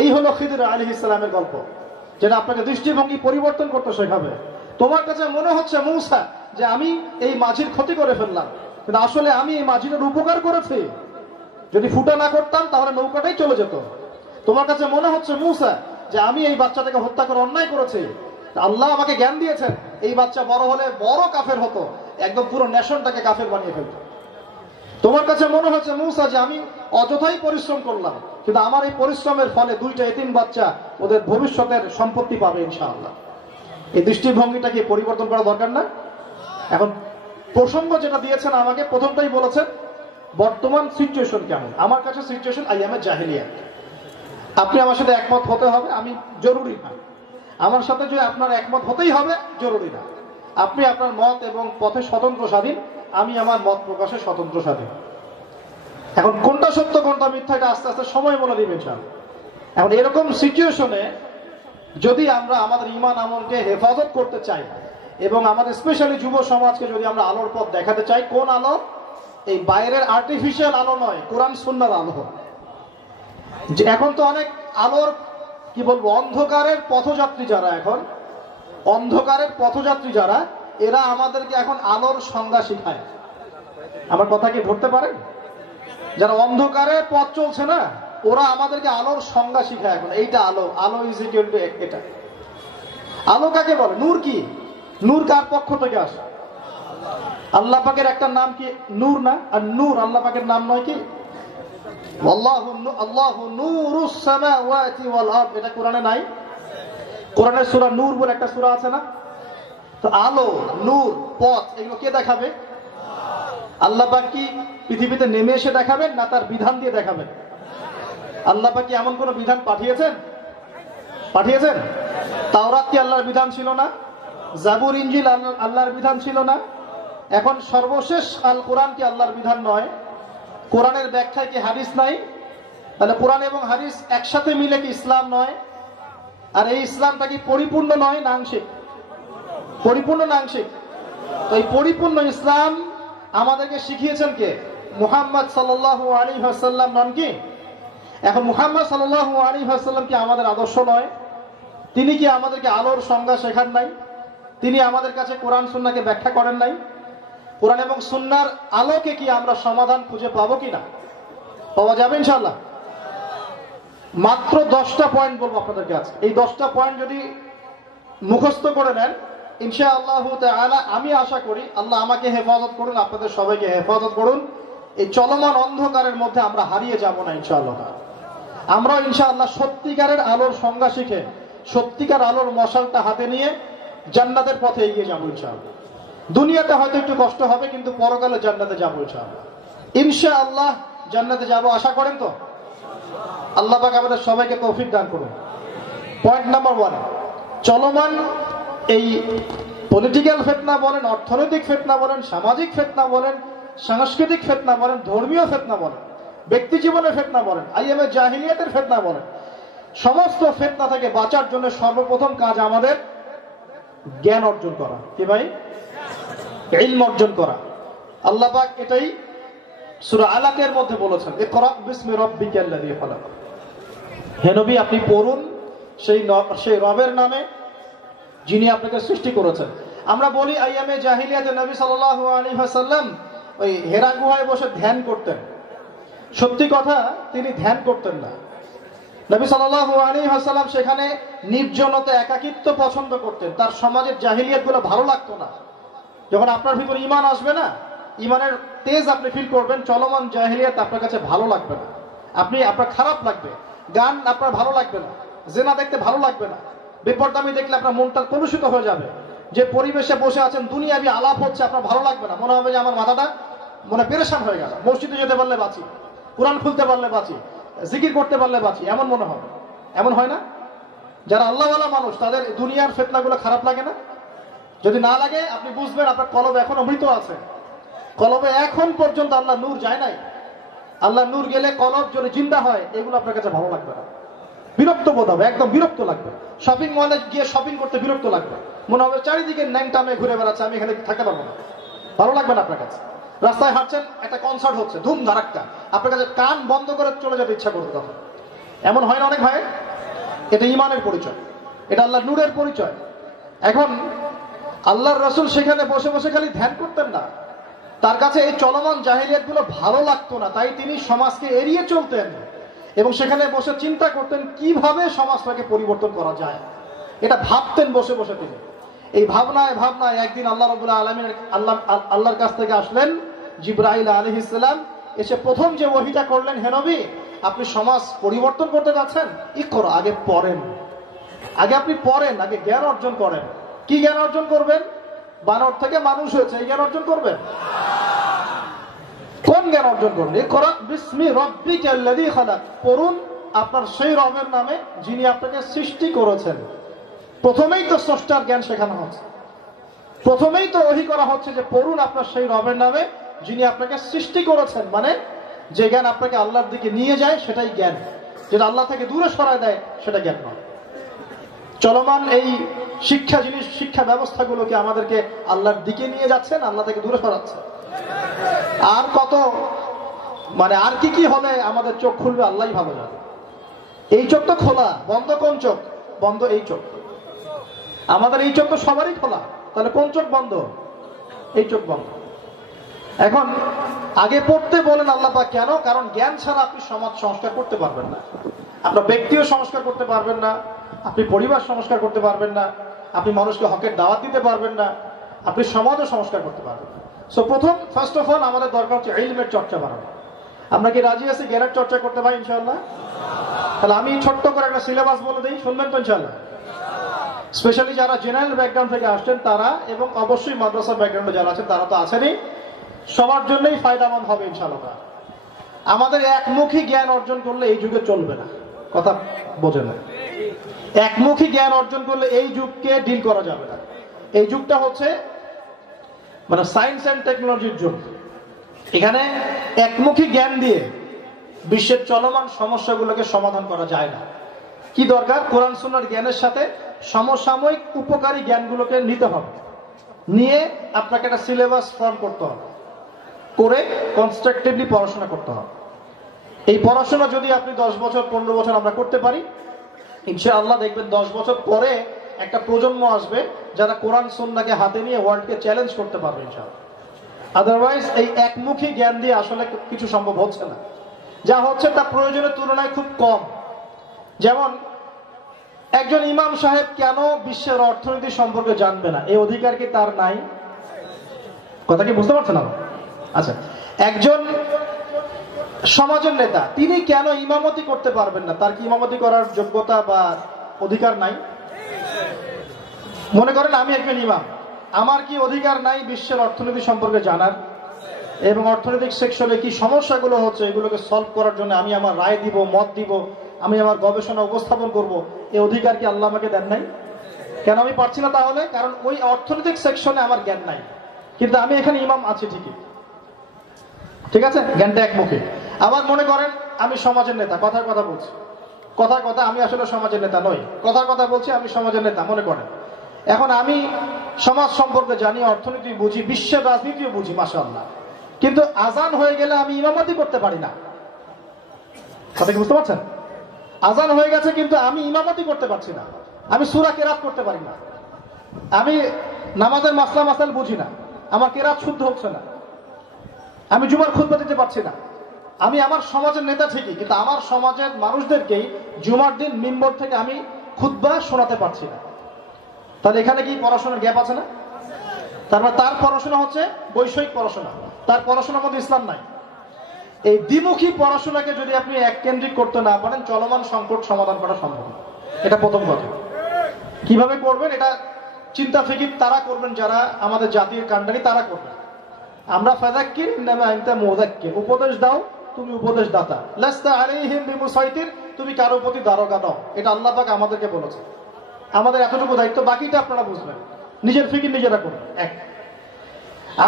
এই হলো খিদির আলাইহিস সালামের গল্প, যেটা আপনাকে দৃষ্টিভঙ্গি পরিবর্তন করতে শেখাবে। তোমার কাছে মনে হচ্ছে মূসা যে আমি এই মাঝির ক্ষতি করে ফেললাম, কিন্তু আসলে আমি এই মাঝিটার উপকার করেছি। যদি ফুটা না করতাম তাহলে নৌকাটাই চলে যেত। তোমার কাছে মনে হচ্ছে মূসা যে আমি এই বাচ্চাটাকে হত্যা করে অন্যায় করেছি, আল্লাহ আমাকে জ্ঞান দিয়েছেন, এই বাচ্চা বড় হলে বড় কাফের হতো, একদম পুরো নেশনটাকে কাফের বানিয়ে ফেলত। তোমার কাছে মনে হচ্ছে মূসা যে আমি অযথাই পরিশ্রম করলাম, কিন্তু আমার এই পরিশ্রমের ফলে 2টা এতিম বাচ্চা ওদের ভবিষ্যতের সম্পত্তি পাবে ইনশাআল্লাহ। এই দৃষ্টিভঙ্গিটা কি পরিবর্তন করা দরকার না? এখন প্রসঙ্গ যেটা দিয়েছেন আমাকে, প্রথমটাই বলেছেন বর্তমান সিচুয়েশন কেমন। আমার কাছে সিচুয়েশন আইয়ামে জাহিলিয়া। আপনি আমার সাথে একমত হতে হবে, আমি জরুরি না। আমার সাথে যে আপনার একমত হতেই হবে জরুরি না। আপনি আপনার মত এবং পথে স্বতন্ত্র স্বাধীন, আমি আমার মত প্রকাশে স্বতন্ত্র স্বাধীন। এখন কোনটা সত্য কোনটা মিথ্যা, এটা আস্তে আস্তে সময় বলে দিবেন। এখন এরকম সিচুয়েশনে যদি আমরা আমাদের ঈমান আমলকে হেফাজত করতে চাই এবং আমাদের স্পেশালি যুব সমাজকে যদি আমরা আলোর পথ দেখাতে চাই, কোন আলো? এই বাইরের আর্টিফিশিয়াল আলো নয়, কোরআন সুন্নাহর আলো। যে এখন তো অনেক আলোর কি বলবো, অন্ধকারের পথযাত্রী যারা, এখন অন্ধকারের পথযাত্রী যারা, এরা আমাদেরকে এখন আলোর সংজ্ঞা শিখায়। আমার কথা কি ধরতে পারেন? যারা অন্ধকারে পথ চলছে না, ওরা আমাদেরকে আলোর সংজ্ঞা শিখায় এখন। এইটা আলো, আলো ইজ ইকুয়াল টু এটা। আলো কাকে বলে? নূর কি? নূর কার পক্ষ থেকে আসে? আল্লাহ পাকের একটা নাম কি নূর না? আর নূর আল্লাহ পাকের নাম নয় কি? আল্লাহু নূরুস সামাওয়াতি ওয়াল আরদ, এটা কোরআনে নাই? কোরআনের সূরা নূর বলে একটা সূরা আছে না? তো আলো, নূর, পথ, এগুলো কে দেখাবে? আল্লাহ পাক কি পৃথিবীতে নেমে এসে দেখাবেন, না তার বিধান দিয়ে দেখাবেন? আল্লাহ পাক কি এমন কোন বিধান পাঠিয়েছেন? তাওরাত কি আল্লাহর বিধান ছিল না? জাবুর ইনজিল আল্লাহর বিধান ছিল না? এখন সর্বশেষ আল কোরআন কি আল্লাহর বিধান নয়? কোরআনের ব্যাখ্যায় কি হাদিস নাই? তাহলে কোরআন এবং হাদিস একসাথে মিলে কি ইসলাম নয়? আর এই ইসলামটা কি পরিপূর্ণ নয় না আংশিক? পরিপূর্ণ না আংশিক? তো এই পরিপূর্ণ ইসলাম আমাদেরকে শিখিয়েছেন কে? মুহাম্মদ সাল্লাল্লাহু আলাইহি ওয়াসাল্লাম নন কি? এখন মুহাম্মদ সাল্লাল্লাহু আলাইহি ওয়াসাল্লাম কি আমাদের আদর্শ নয়? তিনি কি আমাদেরকে আলোর সংজ্ঞা শেখান নাই? তিনি আমাদের কাছে কোরআন সুন্নাহকে ব্যাখ্যা করেন নাই? কোরআন এবং সুন্নাহর আলোকে কি আমরা সমাধান খুঁজে পাবো কিনা? পাওয়া যাবে ইনশাআল্লাহ। মাত্র 10টা পয়েন্ট বলবো আপনাদেরকে আজকে। এই 10টা পয়েন্ট যদি মুখস্থ করে নেন ইনশাআল্লাহ তাআলা, আমি আশা করি আল্লাহ আমাকে হেফাজত করুন, আপনাদের সবাইকে হেফাজত করুন। এই চলমান অন্ধকারের মধ্যে আমরা হারিয়ে যাব না ইনশাআল্লাহ। আমরা ইনশাআল্লাহ সত্যিকারের আলোর সংজ্ঞা শিখে সত্যিকার আলোর মশালটা হাতে নিয়ে জান্নাতের পথে এগিয়ে যাবো ইনশাআল্লাহ। দুনিয়াতে হয়তো একটু কষ্ট হবে, কিন্তু পরকালে জান্নাতে যাবো ইনশাআল্লাহ। ইনশাআল্লাহ জান্নাতে যাব, আশা করেন তো? আল্লাহ পাক আমাদের সবাইকে তৌফিক দান করুন। পয়েন্ট নাম্বার 1, চলমান এই পলিটিক্যাল ফিতনা বলেন, অর্থনৈতিক ফিতনা বলেন, সামাজিক ফিতনা বলেন, সাংস্কৃতিক ফিতনা বলেন, ধর্মীয় ফিতনা বলেন, ব্যক্তি জীবনের ফিতনা বলেন, আইয়ামে জাহিলিয়াতের ফিতনা বলেন, সমস্ত ফিতনা থেকে বাঁচার জন্য সর্বপ্রথম কাজ আমাদের জ্ঞান অর্জন করা। কি ভাই? ইলম অর্জন করা। আল্লাহ পাক এটাই সূরা আলাকের মধ্যে বলেছেন, ইকরা বিসমি রাব্বিকাল্লাযী খালাক। হে নবী, আপনি পড়ুন সেই রবের নামে যিনি আপনাকে সৃষ্টি করেছেন। আমরা বলি আইয়ামে জাহিলিয়াতে নবী সাল্লাল্লাহু আলাইহি ওয়াসাল্লাম ওই হেরা গুহায় বসে ধ্যান করতেন। সত্যি কথা, তিনি ধ্যান করতেন না। নবী সাল্লাল্লাহু আলাইহি ওয়াসাল্লাম সেখানে নির্জনতা, একাকিত্ব পছন্দ করতেন। তার সমাজের জাহিলিয়াতগুলো ভালো লাগতো না। যখন আপনার ভিতরে ঈমান আসবে না, ঈমানের তেজ আপনি ফিল করবেন, চলমান জাহিলিয়াত আপনার কাছে ভালো লাগবে না, আপনার খারাপ লাগবে। গান আপনার ভালো লাগবে না, জিনা দেখতে ভালো লাগবে না, বেপরদামি দেখলে আপনার মনটা কলুষিত হয়ে যাবে। যে পরিবেশে বসে আছেন দুনিয়াবি আলাপ হচ্ছে, আপনার ভালো লাগবে না, মনে হবে যে আমার মাথাটা মনে পেরেশান হয়ে গেল। মসজিদে যেতে পারলে বাঁচি, কোরআন খুলতে পারলে বাঁচি, জিকির করতে পারলে বাঁচি, এমন মনে হবে। এমন হয় না? যারা আল্লাহওয়ালা মানুষ তাদের দুনিয়ার ফিতনাগুলো খারাপ লাগে না? যদি না লাগে আপনি বুঝবেন আপনার কলবে এখনো মৃত আছে। কলবে এখন পর্যন্ত আল্লাহ নূর যায় নাই। আল্লাহ নূর গেলে কলব যদি জিন্দা হয়, এগুলো আপনার কাছে ভালো লাগবে না, বিরক্ত বোধ হবে, একদম বিরক্ত লাগবে। শপিং মলে গিয়ে শপিং করতে বিরক্ত লাগবে, মনে হবে চারিদিকে ন্যাংটামে ঘুরে বেড়াচ্ছে, আমি এখানে থাকতে পারবো না, ভালো লাগবে না আপনার কাছে। রাস্তায় হাঁটছেন, একটা কনসার্ট হচ্ছে, ধুম ধারাক্কা, আপনার কাছে কান বন্ধ করে চলে যেতে ইচ্ছা করবে তখন। এমন হয় না অনেক ভাই? এটা ঈমানের পরিচয়, এটা আল্লাহ নূরের পরিচয়। এখন আল্লাহর রাসূল সেখানে বসে বসে খালি ধ্যান করতেন না, তার কাছে এই চলমান জাহিলিয়াত গুলো ভালো লাগতো না, তাই তিনি সমাজকে এড়িয়ে চলতেন এবং সেখানে বসে চিন্তা করতেন কিভাবে সমাজটাকে পরিবর্তন করা যায়। এটা ভাবতেন বসে বসে তিনি। এই ভাবনায় একদিন আল্লাহ রাব্বুল আলামিন আল্লাহর কাছ থেকে আসলেন জিবরাইল আলাইহিস সালাম, এসে প্রথম যে ওহীটা করলেন, হে নবী, আপনি সমাজ পরিবর্তন করতে যাচ্ছেন, ইকরা, আগে পড়েন, আগে আপনি পড়েন, আগে জ্ঞান অর্জন করেন। কি জ্ঞান অর্জন করবেন? বানর থেকে মানুষ হয়েছে, এই জ্ঞান অর্জন করবেন? কোন জ্ঞান অর্জন করবেন? ইকরা বিসমি রাব্বিকাল্লাযী খালাক, পড়ুন আপনার সেই রবের নামে যিনি আপনাকে সৃষ্টি করেছেন। প্রথমেই তো স্রষ্টার জ্ঞান শেখানো হচ্ছে, প্রথমেই তো ওহী করা হচ্ছে যে পড়ুন আপনার সেই রবের নামে যিনি আপনাকে সৃষ্টি করেছেন। মানে যে জ্ঞান আপনাকে আল্লাহর দিকে নিয়ে যায় সেটাই জ্ঞান, যেটা আল্লাহ থেকে দূরে সরায় দেয় সেটা জ্ঞান নয়। চলমান এই শিক্ষা ব্যবস্থাগুলোকে আমাদেরকে আল্লাহর দিকে নিয়ে যাচ্ছেন, আল্লাহ থেকে দূরে সরাচ্ছে। আর কত আর কি হলে আমাদের চোখ খুলবে আল্লাহই ভালো জানে। এই চোখ তো খোলা, বন্ধ কোন চোখ? বন্ধ এই চোখ। আমাদের এই চোখ তো সবারই খোলা, তাহলে কোন চোখ বন্ধ? এই চোখ বন্ধ। এখন আগে পড়তে বলেন আল্লাহ পাক, কেন? কারণ জ্ঞান ছাড়া আপনি সমাজ সংস্কার করতে পারবেন না, আপনার ব্যক্তিও সংস্কার করতে পারবেন না, আপনি পরিবার সংস্কার করতে পারবেন না, আপনি মানুষকে হকের দাওয়াত দিতে পারবেন না, আপনি সমাজও সংস্কার করতে পারবেন না। সো ফার্স্ট অফ অল আমাদের দরকার হচ্ছে ইলমের চর্চা বাড়ানো। আমরা কি রাজি আছি জ্ঞানের চর্চা করতে পারি ইনশাআল্লাহ? তাহলে আমি ছোট্ট করে একটা সিলেবাস বলে দিই, শুনবেন তো ইনশাআল্লাহ? স্পেশালি যারা জেনারেল ব্যাকগ্রাউন্ড থেকে আসছেন তারা, এবং অবশ্যই মাদ্রাসা ব্যাকগ্রাউন্ডে যারা আছেন তারা তো আছেনই, সবার জন্যই ফায়দামন্দ হবে ইনশাআল্লাহ। আমাদের একমুখী জ্ঞান অর্জন করলে এই যুগে চলবে না, কথা বোঝেন না। একমুখী জ্ঞান অর্জন করলে এই যুগকে ডিল করা যাবে না। এই যুগটা হচ্ছে সায়েন্স এন্ড টেকনোলজির যুগ। এখানে একমুখী জ্ঞান দিয়ে বিশ্বের চলমান সমস্যাগুলোকে সমাধান করা যায় না। কি দরকার? কোরআন সুন্নাহর জ্ঞানের সাথে সমসাময়িক উপকারী জ্ঞানগুলোকে নিতে হবে, নিয়ে আপনাকে একটা সিলেবাস ফর্ম করতে হবে, করে কনস্ট্রাকটিভলি পড়াশোনা করতে হবে। এই পড়াশোনা যদি আপনি 10 বছর 15 বছর আমরা করতে পারি, ইনশাআল্লাহ দেখবেন 10 বছর পরে একটা প্রজন্ম আসবে যারা কোরআন সুন্নাহকে হাতে নিয়ে ওয়ার্ল্ডকে চ্যালেঞ্জ করতে পারবে ইনশাআল্লাহ। আদারওয়াইজ এই একমুখী জ্ঞান দিয়ে আসলে কিছু সম্ভব হচ্ছে না। যা হচ্ছে তা প্রয়োজনের তুলনায় খুব কম। যেমন একজন ইমাম সাহেব কেন বিশ্বের অর্থনীতি সম্পর্কে জানবে না, এই অধিকার কি তার নাই? কথা কি বুঝতে পারছেন না? আচ্ছা, একজন সমাজের নেতা তিনি কেন ইমামতি করতে পারবেন না? তার কি ইমামতি করার যোগ্যতা বা অধিকার নাই? মনে করেন আমি একজন ইমাম, আমার কি অধিকার নাই বিশ্বের অর্থনীতি সম্পর্কে জানার এবং অর্থনৈতিক সেকশনে কি সমস্যাগুলো হচ্ছে এগুলোকে সলভ করার জন্য আমি আমার রায় দিব, মত দিব, আমি আমার গবেষণা উপস্থাপন করব, এই অধিকার কি আল্লাহ আমাকে দেন নাই? কেন আমি পারছি না তাহলে? কারণ ওই অর্থনৈতিক সেকশনে আমার জ্ঞান নাই, কিন্তু আমি এখানে ইমাম আছি ঠিকই, ঠিক আছে, জ্ঞানটা একমুখী। আবার মনে করেন আমি সমাজের নেতা, কথার কথা বলছি, কথার কথা আমি আসলে সমাজের নেতা নই, কথার কথা বলছি আমি সমাজের নেতা মনে করেন। এখন আমি সমাজ সম্পর্কে জানি, অর্থনীতি বুঝি, বিশ্বের রাজনীতিও বুঝি মাশাআল্লাহ, কিন্তু আজান হয়ে গেলে আমি ইমামতি করতে পারি না। কথা কি বুঝতে পারছেন? আজান হয়ে গেছে কিন্তু আমি ইমামতি করতে পারছি না, আমি সূরা কেরাত করতে পারি না, আমি নামাজের মাসলা মাসাইল বুঝি না, আমার কেরাত শুদ্ধ হচ্ছে না, আমি জুমার খুতবা দিতে পারছি না। আমি আমার সমাজের নেতা ঠিকই, কিন্তু আমার সমাজের মানুষদেরকেই জুমার দিন মিম্বর থেকে আমি খুতবা শোনাতে পারছি না। তাহলে এখানে কি পড়াশোনার গ্যাপ আছে না? তারপর তার পড়াশোনা হচ্ছে বৈষয়িক পড়াশোনা, তার পড়াশোনার মধ্যে ইসলাম নাই। এই দ্বিমুখী পড়াশোনাকে যদি আপনি এককেন্দ্রিক করতে না পারেন, চলমান সংকট সমাধান করা সম্ভব না। এটা প্রথম কথা। কিভাবে করবেন এটা চিন্তা ফিকির তারা করবেন যারা আমাদের জাতির কাণ্ডারি, তারা করবেন। আমরা ফাযাক্কির ইন্নামা আনতা মুযাক্কির, উপদেশ দাও তুমি উপদেশ দাতা, লাস্তা আলাইহিম বিমুসাইতির, তুমি কারো প্রতি দারোগা দাও, এটা আল্লাহ পাক আমাদেরকে বলেছে। আমাদের এতটুকু দায়িত্ব, বাকিটা আপনারা বুঝবেন, নিজের ফিকির নিজেরা করবেন। এক,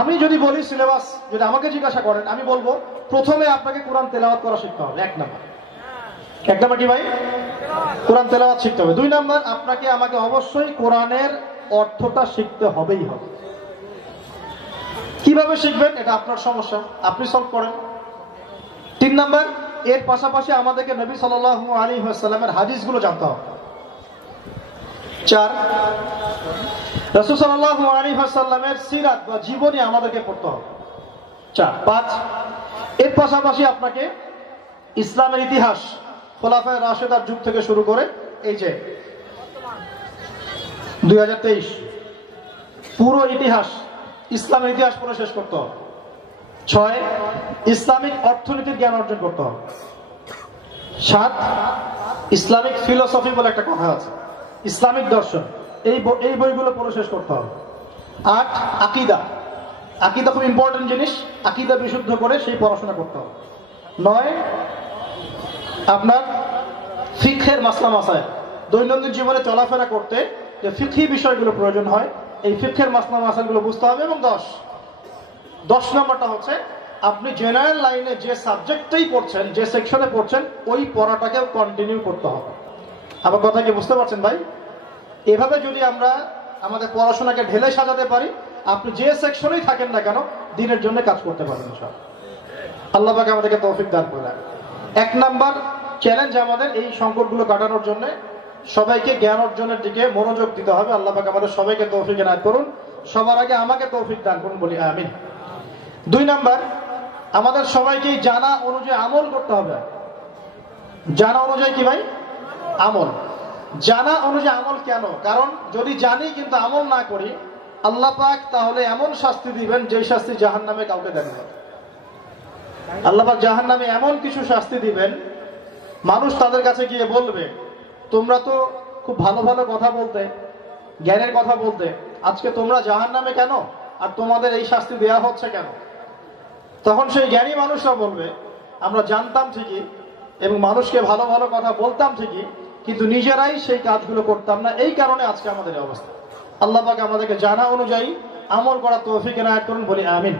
আমি যদি বলি সিলেবাস, যদি আমাকে জিজ্ঞাসা করেন আমি বলবো প্রথমে আপনাকে কোরআন তেলাওয়াত করা শিখতে হবে, এক নাম্বার। এক নাম্বার কি ভাই? কোরআন তেলাওয়াত শিখতে হবে। দুই নাম্বার, আপনাকে আমাকে অবশ্যই কোরআনের অর্থটা শিখতে হবেই হবে। কিভাবে শিখবেন এটা আপনার সমস্যা, আপনি সলভ করেন। তিন নাম্বার, এর পাশাপাশি আমাদেরকে নবী সাল্লাল্লাহু আলাইহি ওয়াসাল্লামের হাদিসগুলো জানতে হবে। চার, রাসূল সাল্লাল্লাহু আলাইহি ওয়াসাল্লামের সিরাত বা জীবনী আমাদেরকে পড়তে হবে। চার। পাঁচ, এর পাশাপাশি আপনাকে ইসলামের ইতিহাস, খোলাফায়ে রাশেদার যুগ থেকে শুরু করে এই যে 2023 পুরো ইতিহাস, ইসলামের ইতিহাস পড়ে শেষ করতে হবে। ছয়, ইসলামিক অর্থনীতির জ্ঞান অর্জন করতে হবে। সাত, ইসলামিক ফিলোসফি বলে একটা কথা আছে, ইসলামিক দর্শন, এই বইগুলো পড়ে শেষ করতে হবে। আট, আকীদা, আকীদা খুব ইম্পর্টেন্ট জিনিস, আকীদা বিশুদ্ধ করে সেই পড়াশোনা করতে হবে। নয়, আপনার ফিকহের মাসলা মাসাইল, দৈনন্দিন জীবনে চলাফেরা করতে যে ফিকহি বিষয়গুলো প্রয়োজন হয়, এই ফিকহের মাসলা মাসাইলগুলো বুঝতে হবে। এবং 10 নম্বরটা হচ্ছে আপনি জেনারেল লাইনে যে সাবজেক্টটাই পড়ছেন, যে সেকশনে পড়ছেন, ওই পড়াটাকেও কন্টিনিউ করতে হবে। আমার কথা কি বুঝতে পারছেন ভাই? এভাবে যদি আমরা আমাদের পড়াশোনাকে ঢেলে সাজাতে পারি, আপনি যে সেকশনেই থাকেন না কেন দিনের জন্য কাজ করতে পারবেন সব। আল্লাহ পাক আমাদেরকে তৌফিক দান করুন। এক নাম্বার চ্যালেঞ্জ আমাদের এই সংকটগুলো কাটানোর জন্য সবাইকে জ্ঞান অর্জনের দিকে মনোযোগ দিতে হবে। আল্লাহ পাক আমাদের সবাইকে তৌফিক এনায়েত করুন। সবার আগে আমাকে তৌফিক দান করুন বলি আমিন। দুই নাম্বার, আমাদের সবাইকে জানা অনুযায়ী আমল করতে হবে। জানা অনুযায়ী কি ভাই? আমল। জানা অনুযায়ী আমল কেন? কারণ যদি জানি কিন্তু আমল না করি, আল্লাহ পাক তাহলে এমন শাস্তি দিবেন যে শাস্তি জাহান্নামে কাউকে দেন না। আল্লাহ পাক জাহান্নামে এমন কিছু শাস্তি দিবেন, মানুষ তাদের কাছে গিয়ে বলবে তোমরা তো খুব ভালো ভালো কথা বলতে, জ্ঞানের কথা বলতে, আজকে তোমরা জাহান্নামে কেন আর তোমাদের এই শাস্তি দেয়া হচ্ছে কেন? তখন সেই জ্ঞানী মানুষরা বলবে আমরা জানতাম ঠিকই এবং মানুষকে ভালো ভালো কথা বলতাম ঠিকই, কিন্তু নিজেরাই সেই কাজগুলো করতাম না, এই কারণে আজকে আমাদের এই অবস্থা। আল্লাহ পাক আমাদেরকে জানা অনুযায়ী আমল করার তৌফিক এনায়েত করুন বলি আমিন।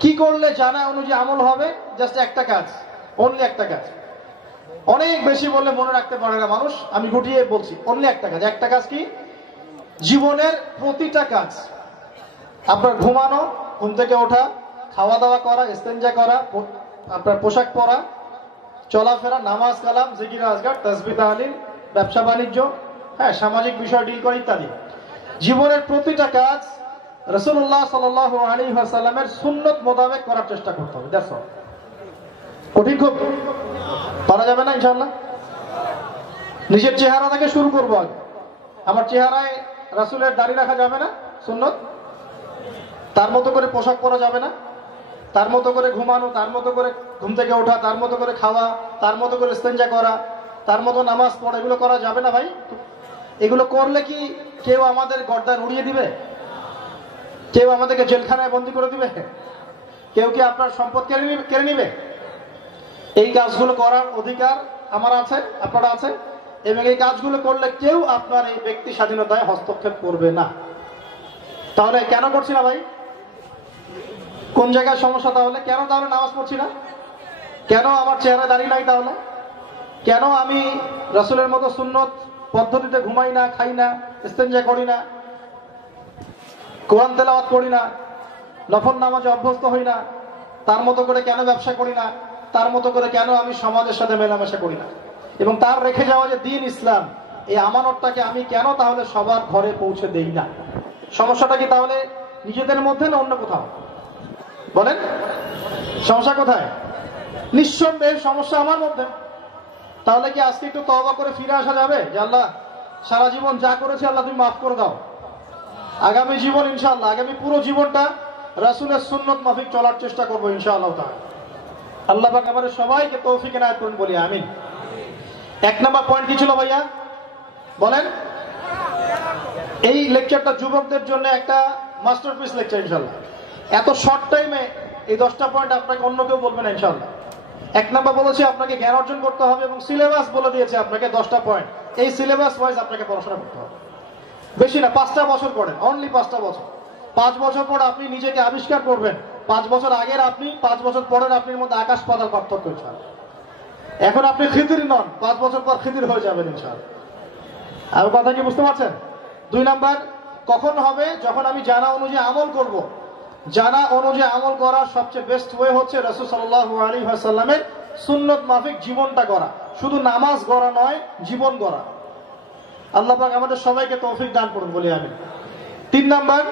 কি করলে জানা অনুযায়ী আমল হবে? জাস্ট একটা কাজ, অনলি একটা কাজ। অনেক বেশি বললে মনে রাখতে পারে না মানুষ, আমি গুটিয়ে বলছি অনলি একটা কাজ। একটা কাজ কি? জীবনের প্রতিটা কাজ, আপনার ঘুমানো, ঘুম থেকে ওঠা, খাওয়া দাওয়া করা, ইস্তেঞ্জা করা, আপনার পোশাক পরা, চলাফেরা, নামাজ কালাম, জিকির আজগার, তাসবিহ তাহলিল, ব্যবসা বাণিজ্য, হ্যাঁ, সামাজিক বিষয় ডিল করা ইত্যাদি। জীবনের প্রতিটা কাজ রাসূলুল্লাহ সাল্লাল্লাহু আলাইহি ওয়াসাল্লামের সুন্নত মোতাবেক করার চেষ্টা করতে হবে। That's all. কঠিন খুব, পারা যাবে না ইনশাআল্লাহ। নিজের চেহারা থেকে শুরু করবো আগে। আমার চেহারায় রাসূলের দাড়ি রাখা যাবে না, সুন্নত। তার মতো করে পোশাক পরা যাবে না, তার মতো করে ঘুমানো, তার মতো করে ঘুম থেকে ওঠা, তার মতো করে খাওয়া, তার মতো করে ইস্তেঞ্জা করা, তার মতো নামাজ পড়া, এগুলো করা যাবে না ভাই। এগুলো করলে কি কেউ আমাদের গর্দান উড়িয়ে দিবে? কেউ আমাদেরকে জেলখানায় বন্দী করে দিবে? কেউ কি আপনার সম্পদ কেড়ে নিবে? এই কাজগুলো করার অধিকার আমার আছে, আপনারা আছে, এবং এই কাজগুলো করলে কেউ আপনার এই ব্যক্তি স্বাধীনতায় হস্তক্ষেপ করবে না। তাহলে কেন করছি না ভাই? কোন জায়গায় সমস্যা? তাহলে কেন তাহলে নামাজ পড়ছি না? কেন আমার চেহারা দাঁড়িয়ে নাই? তাহলে কেন আমি রাসূলের মতো সুন্নত পদ্ধতিতে ঘুমাই না, খাই না, ইস্তেঞ্জা করি না, কোরআন তেলাওয়াত করি না, নফল নামাজে অভ্যস্ত হই না, তার মতো করে কেন ব্যবসা করি না, তার মতো করে কেন আমি সমাজের সাথে মেলামেশা করি না, এবং তার রেখে যাওয়া যে দিন ইসলাম, এই আমানতটাকে আমি কেন তাহলে সবার ঘরে পৌঁছে দেই না? সমস্যাটা কি তাহলে নিজেদের মধ্যে না অন্য কোথাও? বলেন, সমস্যা কোথায়? নিঃসন্দেহে সমস্যা আমার মধ্যে। তাহলে কি আজকে একটু তওবা করে ফিরে আসা যাবে যে আল্লাহ, সারা জীবন যা করেছি আল্লাহ তুমি মাফ করে দাও, আগামী জীবন ইনশাআল্লাহ, আগামী পুরো জীবনটা রাসূলের সুন্নত মাফিক চলার চেষ্টা করবো ইনশাআল্লাহ তাআলা। আল্লাহ পাক আমাদের সবাইকে তৌফিক এনায়েত করুন, বলি আমিন। এক নাম্বার পয়েন্ট কি ছিল ভাইয়া বলেন? এই লেকচারটা যুবকদের জন্য একটা মাস্টারপিস লেকচার ইনশাআল্লাহ। এত শর্ট টাইমে এই 10টা পয়েন্ট আপনাকে অন্য কেউ বলবে না ইনশাআল্লাহ। এক নাম্বার বলেছি আপনাকে জ্ঞান অর্জন করতে হবে, এবং সিলেবাস বলে দিয়েছে আপনাকে 10টা পয়েন্ট। এই সিলেবাস ওয়াইজ আপনাকে পড়াশোনা করতে হবে। বেশি না, 5টা বছর পড়েন, অনলি 5টা বছর। 5 বছর পর আপনি নিজেকে আবিষ্কার করবেন। 5 বছর আগের আপনি, 5 বছর পরের আপনার মধ্যে আকাশ পাতাল পার্থক্য ইনশাআল্লাহ। এখন আপনি খিদির নন, 5 বছর পর খিদির হয়ে যাবেন ইনশাআল্লাহ। আর কথা কি বুঝতে পারছেন? 2 নাম্বার কখন হবে? যখন আমি জানা অনুযায়ী আমল করব। জানা অনুযায়ী আমল করার সবচেয়ে বেস্ট ওয়ে হচ্ছে রাসূল সাল্লাল্লাহু আলাইহি ওয়াসাল্লামের সুন্নত মাফিক জীবনটা গড়া। শুধু নামাজ গড়া নয়, জীবন গড়া। আল্লাহ পাক আমাদের সবাইকে তৌফিক দান করুন, বলি আমিন। 3 নাম্বার,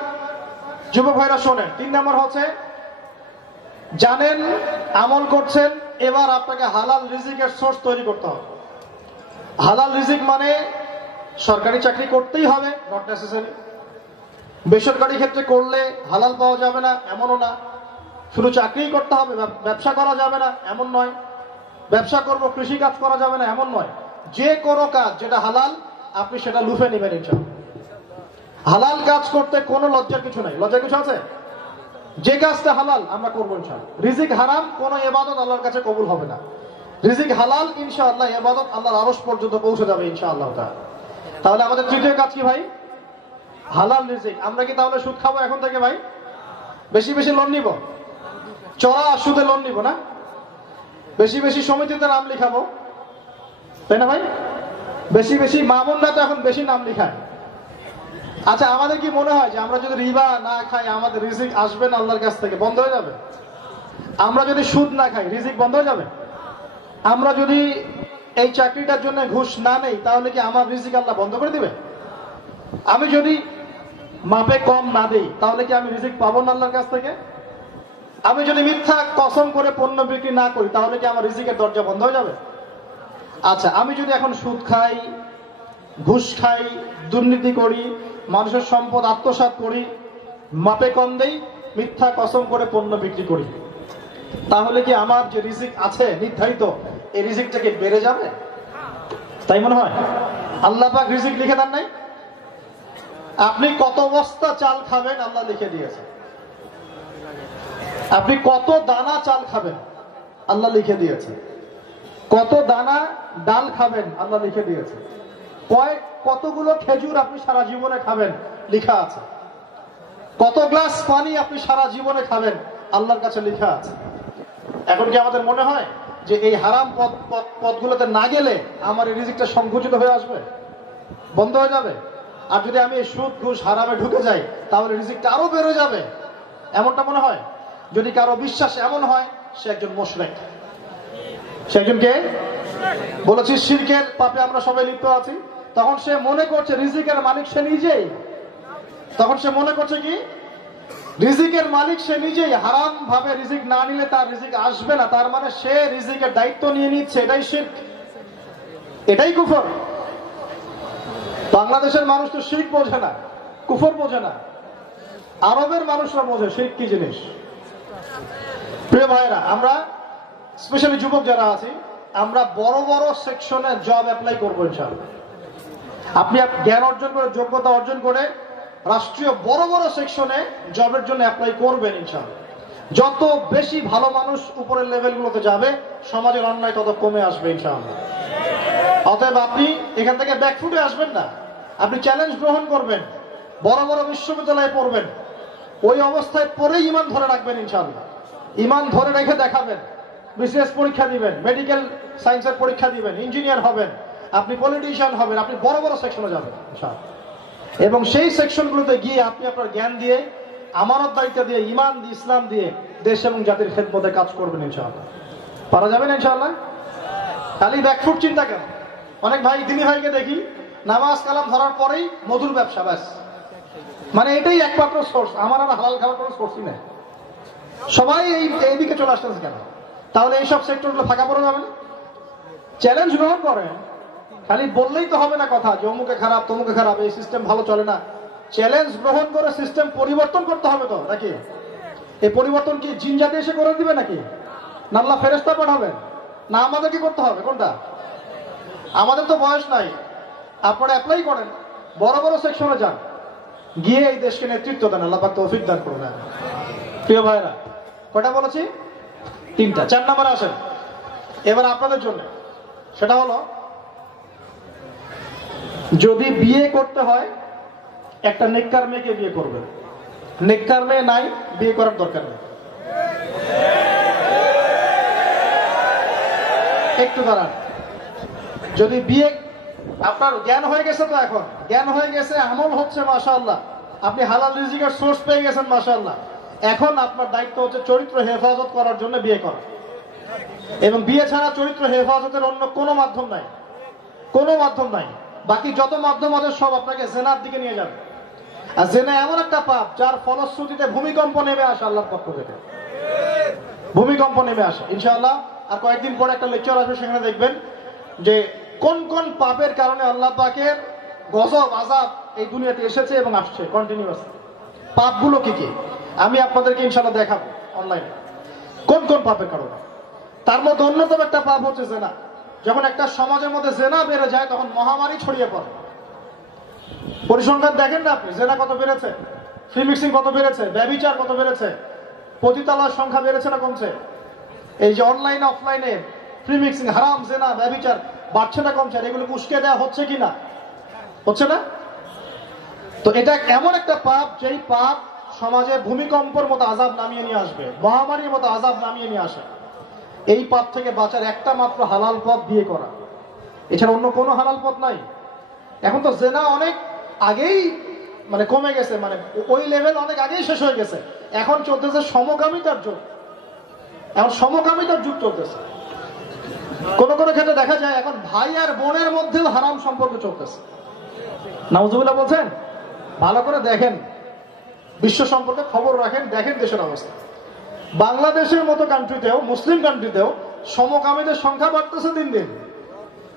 যুবক ভাইরা শোনেন, 3 নাম্বার হচ্ছে জানেন আমল করছেন, এবার আপনাকে হালাল রিজিকের সোর্স তৈরি করতে হবে। হালাল রিজিক মানে সরকারি চাকরি করতেই হবে, নট নেসেসারি। বেসরকারি ক্ষেত্রে করলে হালাল পাওয়া যাবে না এমনও না। শুধু চাকরিই করতে হবে, ব্যবসা করা যাবে না এমন নয়। ব্যবসা করব, কৃষি কাজ করা যাবে না এমন নয়। যে কোনো কাজ যেটা হালাল আপনি সেটা লুফে নেবেন ইনশাআল্লাহ। হালাল কাজ করতে কোনো লজ্জার কিছু নাই। লজ্জার কিছু আছে? যে কাজটা হালাল আমরা করবো ইনশাআল্লাহ। রিজিক হারাম কোনো ইবাদত আল্লাহর কাছে কবুল হবে না। রিজিক হালাল ইনশাআল্লাহ, ইবাদত আল্লাহর আরশ পর্যন্ত পৌঁছে যাবে ইনশাআল্লাহ তাআলা। তাহলে আমাদের তৃতীয় কাজ কি ভাই? হালাল রিজিক। আমরা কি তাহলে সুদ খাবো এখন থেকে ভাই? বেশি বেশি লোন নিব, চড়া সুদে লোন নিব না? বেশি বেশি সমিতিতে নাম লিখাবো, তাই না ভাই? বেশি বেশি মা বোনরা তো এখন বেশি নাম লিখায়। আচ্ছা, আমাদের কি মনে হয় যে আমরা যদি রিবা না খাই আমাদের রিজিক আসবে না আল্লাহর কাছ থেকে? বন্ধ হয়ে যাবে। আমরা যদি সুদ না খাই রিজিক বন্ধ হয়ে যাবে। আমরা যদি এই চাকরিটার জন্য ঘুষ না নেই তাহলে কি আমার রিজিক আল্লাহ বন্ধ করে দিবে? আমি যদি মাপে কম না দেই তাহলে কি আমি রিজিক পাবো না আল্লাহর কাছ থেকে? আমি যদি মিথ্যা কসম করে পণ্য বিক্রি না করি তাহলে কি আমার রিজিকের দরজা বন্ধ হয়ে যাবে? আচ্ছা, আমি যদি এখন সুদ খাই, ঘুষ খাই, দুর্নীতি করি, মানুষের সম্পদ আত্মসাৎ করি, মাপে কম দেই, মিথ্যা কসম করে পণ্য বিক্রি করি, তাহলে কি আমার যে রিজিক আছে নির্ধারিত এই রিজিকটা কি বেড়ে যাবে? তাই মনে হয়? আল্লাহ পাক রিজিক লিখে দেন নাই? আপনি কত বস্তা চাল খাবেন আল্লাহ লিখে দিয়েছে। আপনি কত দানা চাল খাবেন আল্লাহ লিখে দিয়েছে। কত দানা ডাল খাবেন আল্লাহ লিখে দিয়েছে। কতগুলো খেজুর আপনি সারা জীবনে খাবেন লেখা আছে। কত গ্লাস পানি আপনি সারা জীবনে খাবেন আল্লাহর কাছে লেখা আছে। এখন কি আমাদের মনে হয় যে এই হারাম পথগুলোতে না গেলে আমার এই রিজিকটা সংকুচিত হয়ে আসবে, বন্ধ হয়ে যাবে? আর যদি আমি সুদ ঘুষ হারামে ঢুকে যাই তাহলে রিজিকটা আরো বেড়ে যাবে, এমনটা মনে হয়? যদি কারো বিশ্বাস এমন হয় সে একজন মুশরিক। সে একজনকে বলেছি শিরকের পাপে আমরা সবাই লিপ্ত আছি। তখন সে মনে করছে রিজিকের মালিক সে নিজেই। তখন সে মনে করছে কি রিজিকের মালিক সে নিজেই, হারাম ভাবে রিজিক না নিলে তার রিজিক আসবে না, তার মানে সে রিজিকের দায়িত্ব নিয়ে নিচ্ছে, এটাই শিরক, এটাই কুফর। বাংলাদেশের মানুষ তো শিরক বোঝে না, কুফর বোঝে না, আরবের মানুষরা বোঝে শিরক কি জিনিস। প্রিয় ভাইরা, আমরা স্পেশালি যুবক যারা আছি, আমরা বড় বড় সেকশনে জব অ্যাপ্লাই করবো ইনশাআল্লাহ। আপনি জ্ঞান অর্জন করে, যোগ্যতা অর্জন করে রাষ্ট্রীয় বড় বড় সেকশনে জবের জন্য অ্যাপ্লাই করবেন ইনশাআল্লাহ। যত বেশি ভালো মানুষ উপরের লেভেলগুলোতে যাবে, সমাজের অন্যায় তত কমে আসবে ইনশাআল্লাহ। অতএব আপনি এখান থেকে ব্যাকফুটে আসবেন না, আপনি চ্যালেঞ্জ গ্রহণ করবেন, বড় বড় বিশ্ববিদ্যালয়ে পড়বেন, ওই অবস্থায় পরেই ইমান ধরে রাখবেন ইনশাআল্লাহ। ইমান ধরে রেখে দেখাবেন, বিসিএস পরীক্ষা দিবেন, মেডিকেল সায়েন্সের পরীক্ষা দিবেন, ইঞ্জিনিয়ার হবেন, আপনি পলিটিশিয়ান হবেন, আপনি বড় বড় সেকশনে যাবেন ইনশাআল্লাহ। এবং সেই সেকশনগুলোতে গিয়ে আপনি আপনার জ্ঞান দিয়ে, আমানত দায়িত্ব দিয়ে, ইমান দিয়ে, ইসলাম দিয়ে দেশ এবং জাতির খেদমতে কাজ করবেন ইনশাআল্লাহ। পারা যাবে না ইনশাআল্লাহ? খালি ব্যাকফুট চিন্তা কেন? অনেক ভাই, দিনী ভাইকে দেখি নামাজ কালাম ধরার পরেই মধুর ব্যবসা, ব্যাস, মানে এটাই একমাত্র সোর্স, আমার আর হালাল খাওয়ার কোনো সোর্সই নেই। সবাই এইদিকে চলে আসতেছে কেন? তাহলে এইসব সেক্টরগুলো ফাঁকা পড়ে যাবে না? চ্যালেঞ্জ গ্রহণ করেন, খালি বললেই তো হবে না কথা যে অমুকে খারাপ তমুকে খারাপ, এই সিস্টেম ভালো চলে না। চ্যালেঞ্জ গ্রহণ করে সিস্টেম পরিবর্তন করতে হবে তো, নাকি? এই পরিবর্তন কি জিন জাতি এসে করে দিবে নাকি? না আল্লাহ ফেরেশতা পাঠাবেন? না আমাদেরকে করতে হবে? কোনটা? আমাদের তো বয়স নাই, আপনারা অ্যাপ্লাই করেন, বড় বড় সেকশনে যান, গিয়ে এই দেশকে নেতৃত্ব দেন, আল্লাহ পাক তৌফিক দান করুন। প্রিয় ভাইরা, কয়টা বলেছি? 3টা। 4 নম্বরে আসেন এবার আপনাদের জন্য, সেটা হলো যদি বিয়ে করতে হয় একটা নেককার মেয়েকে বিয়ে করবেন। নেককার মেয়ে নাই, বিয়ে করার দরকার নেই। একটু দাঁড়ান, যদি বিয়ে, আপনার জ্ঞান হয়ে গেছে তো, এখন জ্ঞান হয়ে গেছে, আমল হচ্ছে মাশাআল্লাহ, আপনি হালাল রিজিকের সোর্স পেয়ে গেছেন মাশাআল্লাহ, এখন আপনার দায়িত্ব হচ্ছে চরিত্র হেফাজত করার জন্য বিয়ে করা। এবং বিয়ে ছাড়া চরিত্র হেফাজতের অন্য কোনো মাধ্যম নাই, কোনো মাধ্যম নাই। বাকি যত মাধ্যম আছে সব আপনাকে জেনার দিকে নিয়ে যাবে। আর জেনা এমন একটা পাপ যার ফলশ্রুতিতে ভূমিকম্প নেমে আসে আল্লাহর পক্ষ থেকে, ভূমিকম্প নেমে আসে ইনশাআল্লাহ। আর কয়েকদিন পরে একটা লেকচার আসবে, সেখানে দেখবেন যে কোন কোন পাপের কারণে আল্লাহ পাকের গজব আযাব এই দুনিয়াতে এসেছে এবং আসছে কন্টিনিউয়াস। পাপগুলো কি কি আমি আপনাদেরকে ইনশাআল্লাহ দেখাবো অনলাইনে, কোন কোন পাপের কারণে। তার মধ্যে অন্যতম একটা পাপ হচ্ছে জেনা। যখন একটা সমাজের মধ্যে জেনা বেড়ে যায়, তখন মহামারী ছড়িয়ে পড়ে। পরিসংখ্যান দেখেন না আপনি, জেনা কত বেড়েছে, ফ্রি মিক্সিং কত বেড়েছে, ব্যভিচার কত বেড়েছে, পতিতালয়ের সংখ্যা বেড়েছে না কমছে? এই যে অনলাইনে অফলাইনে ফ্রি মিক্সিং, হারাম, জেনা, ব্যভিচার বাড়ছে না কমছে? এগুলো উস্কে দেওয়া হচ্ছে কিনা? হচ্ছে না? তো এটা এমন একটা পাপ, যেই পাপ সমাজে ভূমিকম্পের মতো আযাব নামিয়ে নিয়ে আসবে, মহামারীর মতো আযাব নামিয়ে নিয়ে আসে। এই পাপ থেকে বাঁচার একটা মাত্র হালাল পথ বিয়ে করা, এছাড়া অন্য কোনো হালাল পথ নাই। এখন তো জেনা অনেক আগেই মানে কমে গেছে, মানে ওই লেভেল অনেক আগেই শেষ হয়ে গেছে। এখন চলতেছে সমকামিতার যুগ, এখন সমকামিতার যুগ চলতেছে। কোন কোন ক্ষেত্রে দেখা যায় এখন ভাই আর বোনের মধ্যেও হারাম সম্পর্ক চলতেছে। নাউজুবিল্লাহ বলছেন? ভালো করে দেখেন, বিশ্ব সম্পর্কে খবর রাখেন, দেখেন দেশের অবস্থা। বাংলাদেশের মতো কান্ট্রিতেও, মুসলিম কান্ট্রিতেও সমকামীদের সংখ্যা বাড়তেছে দিন দিন।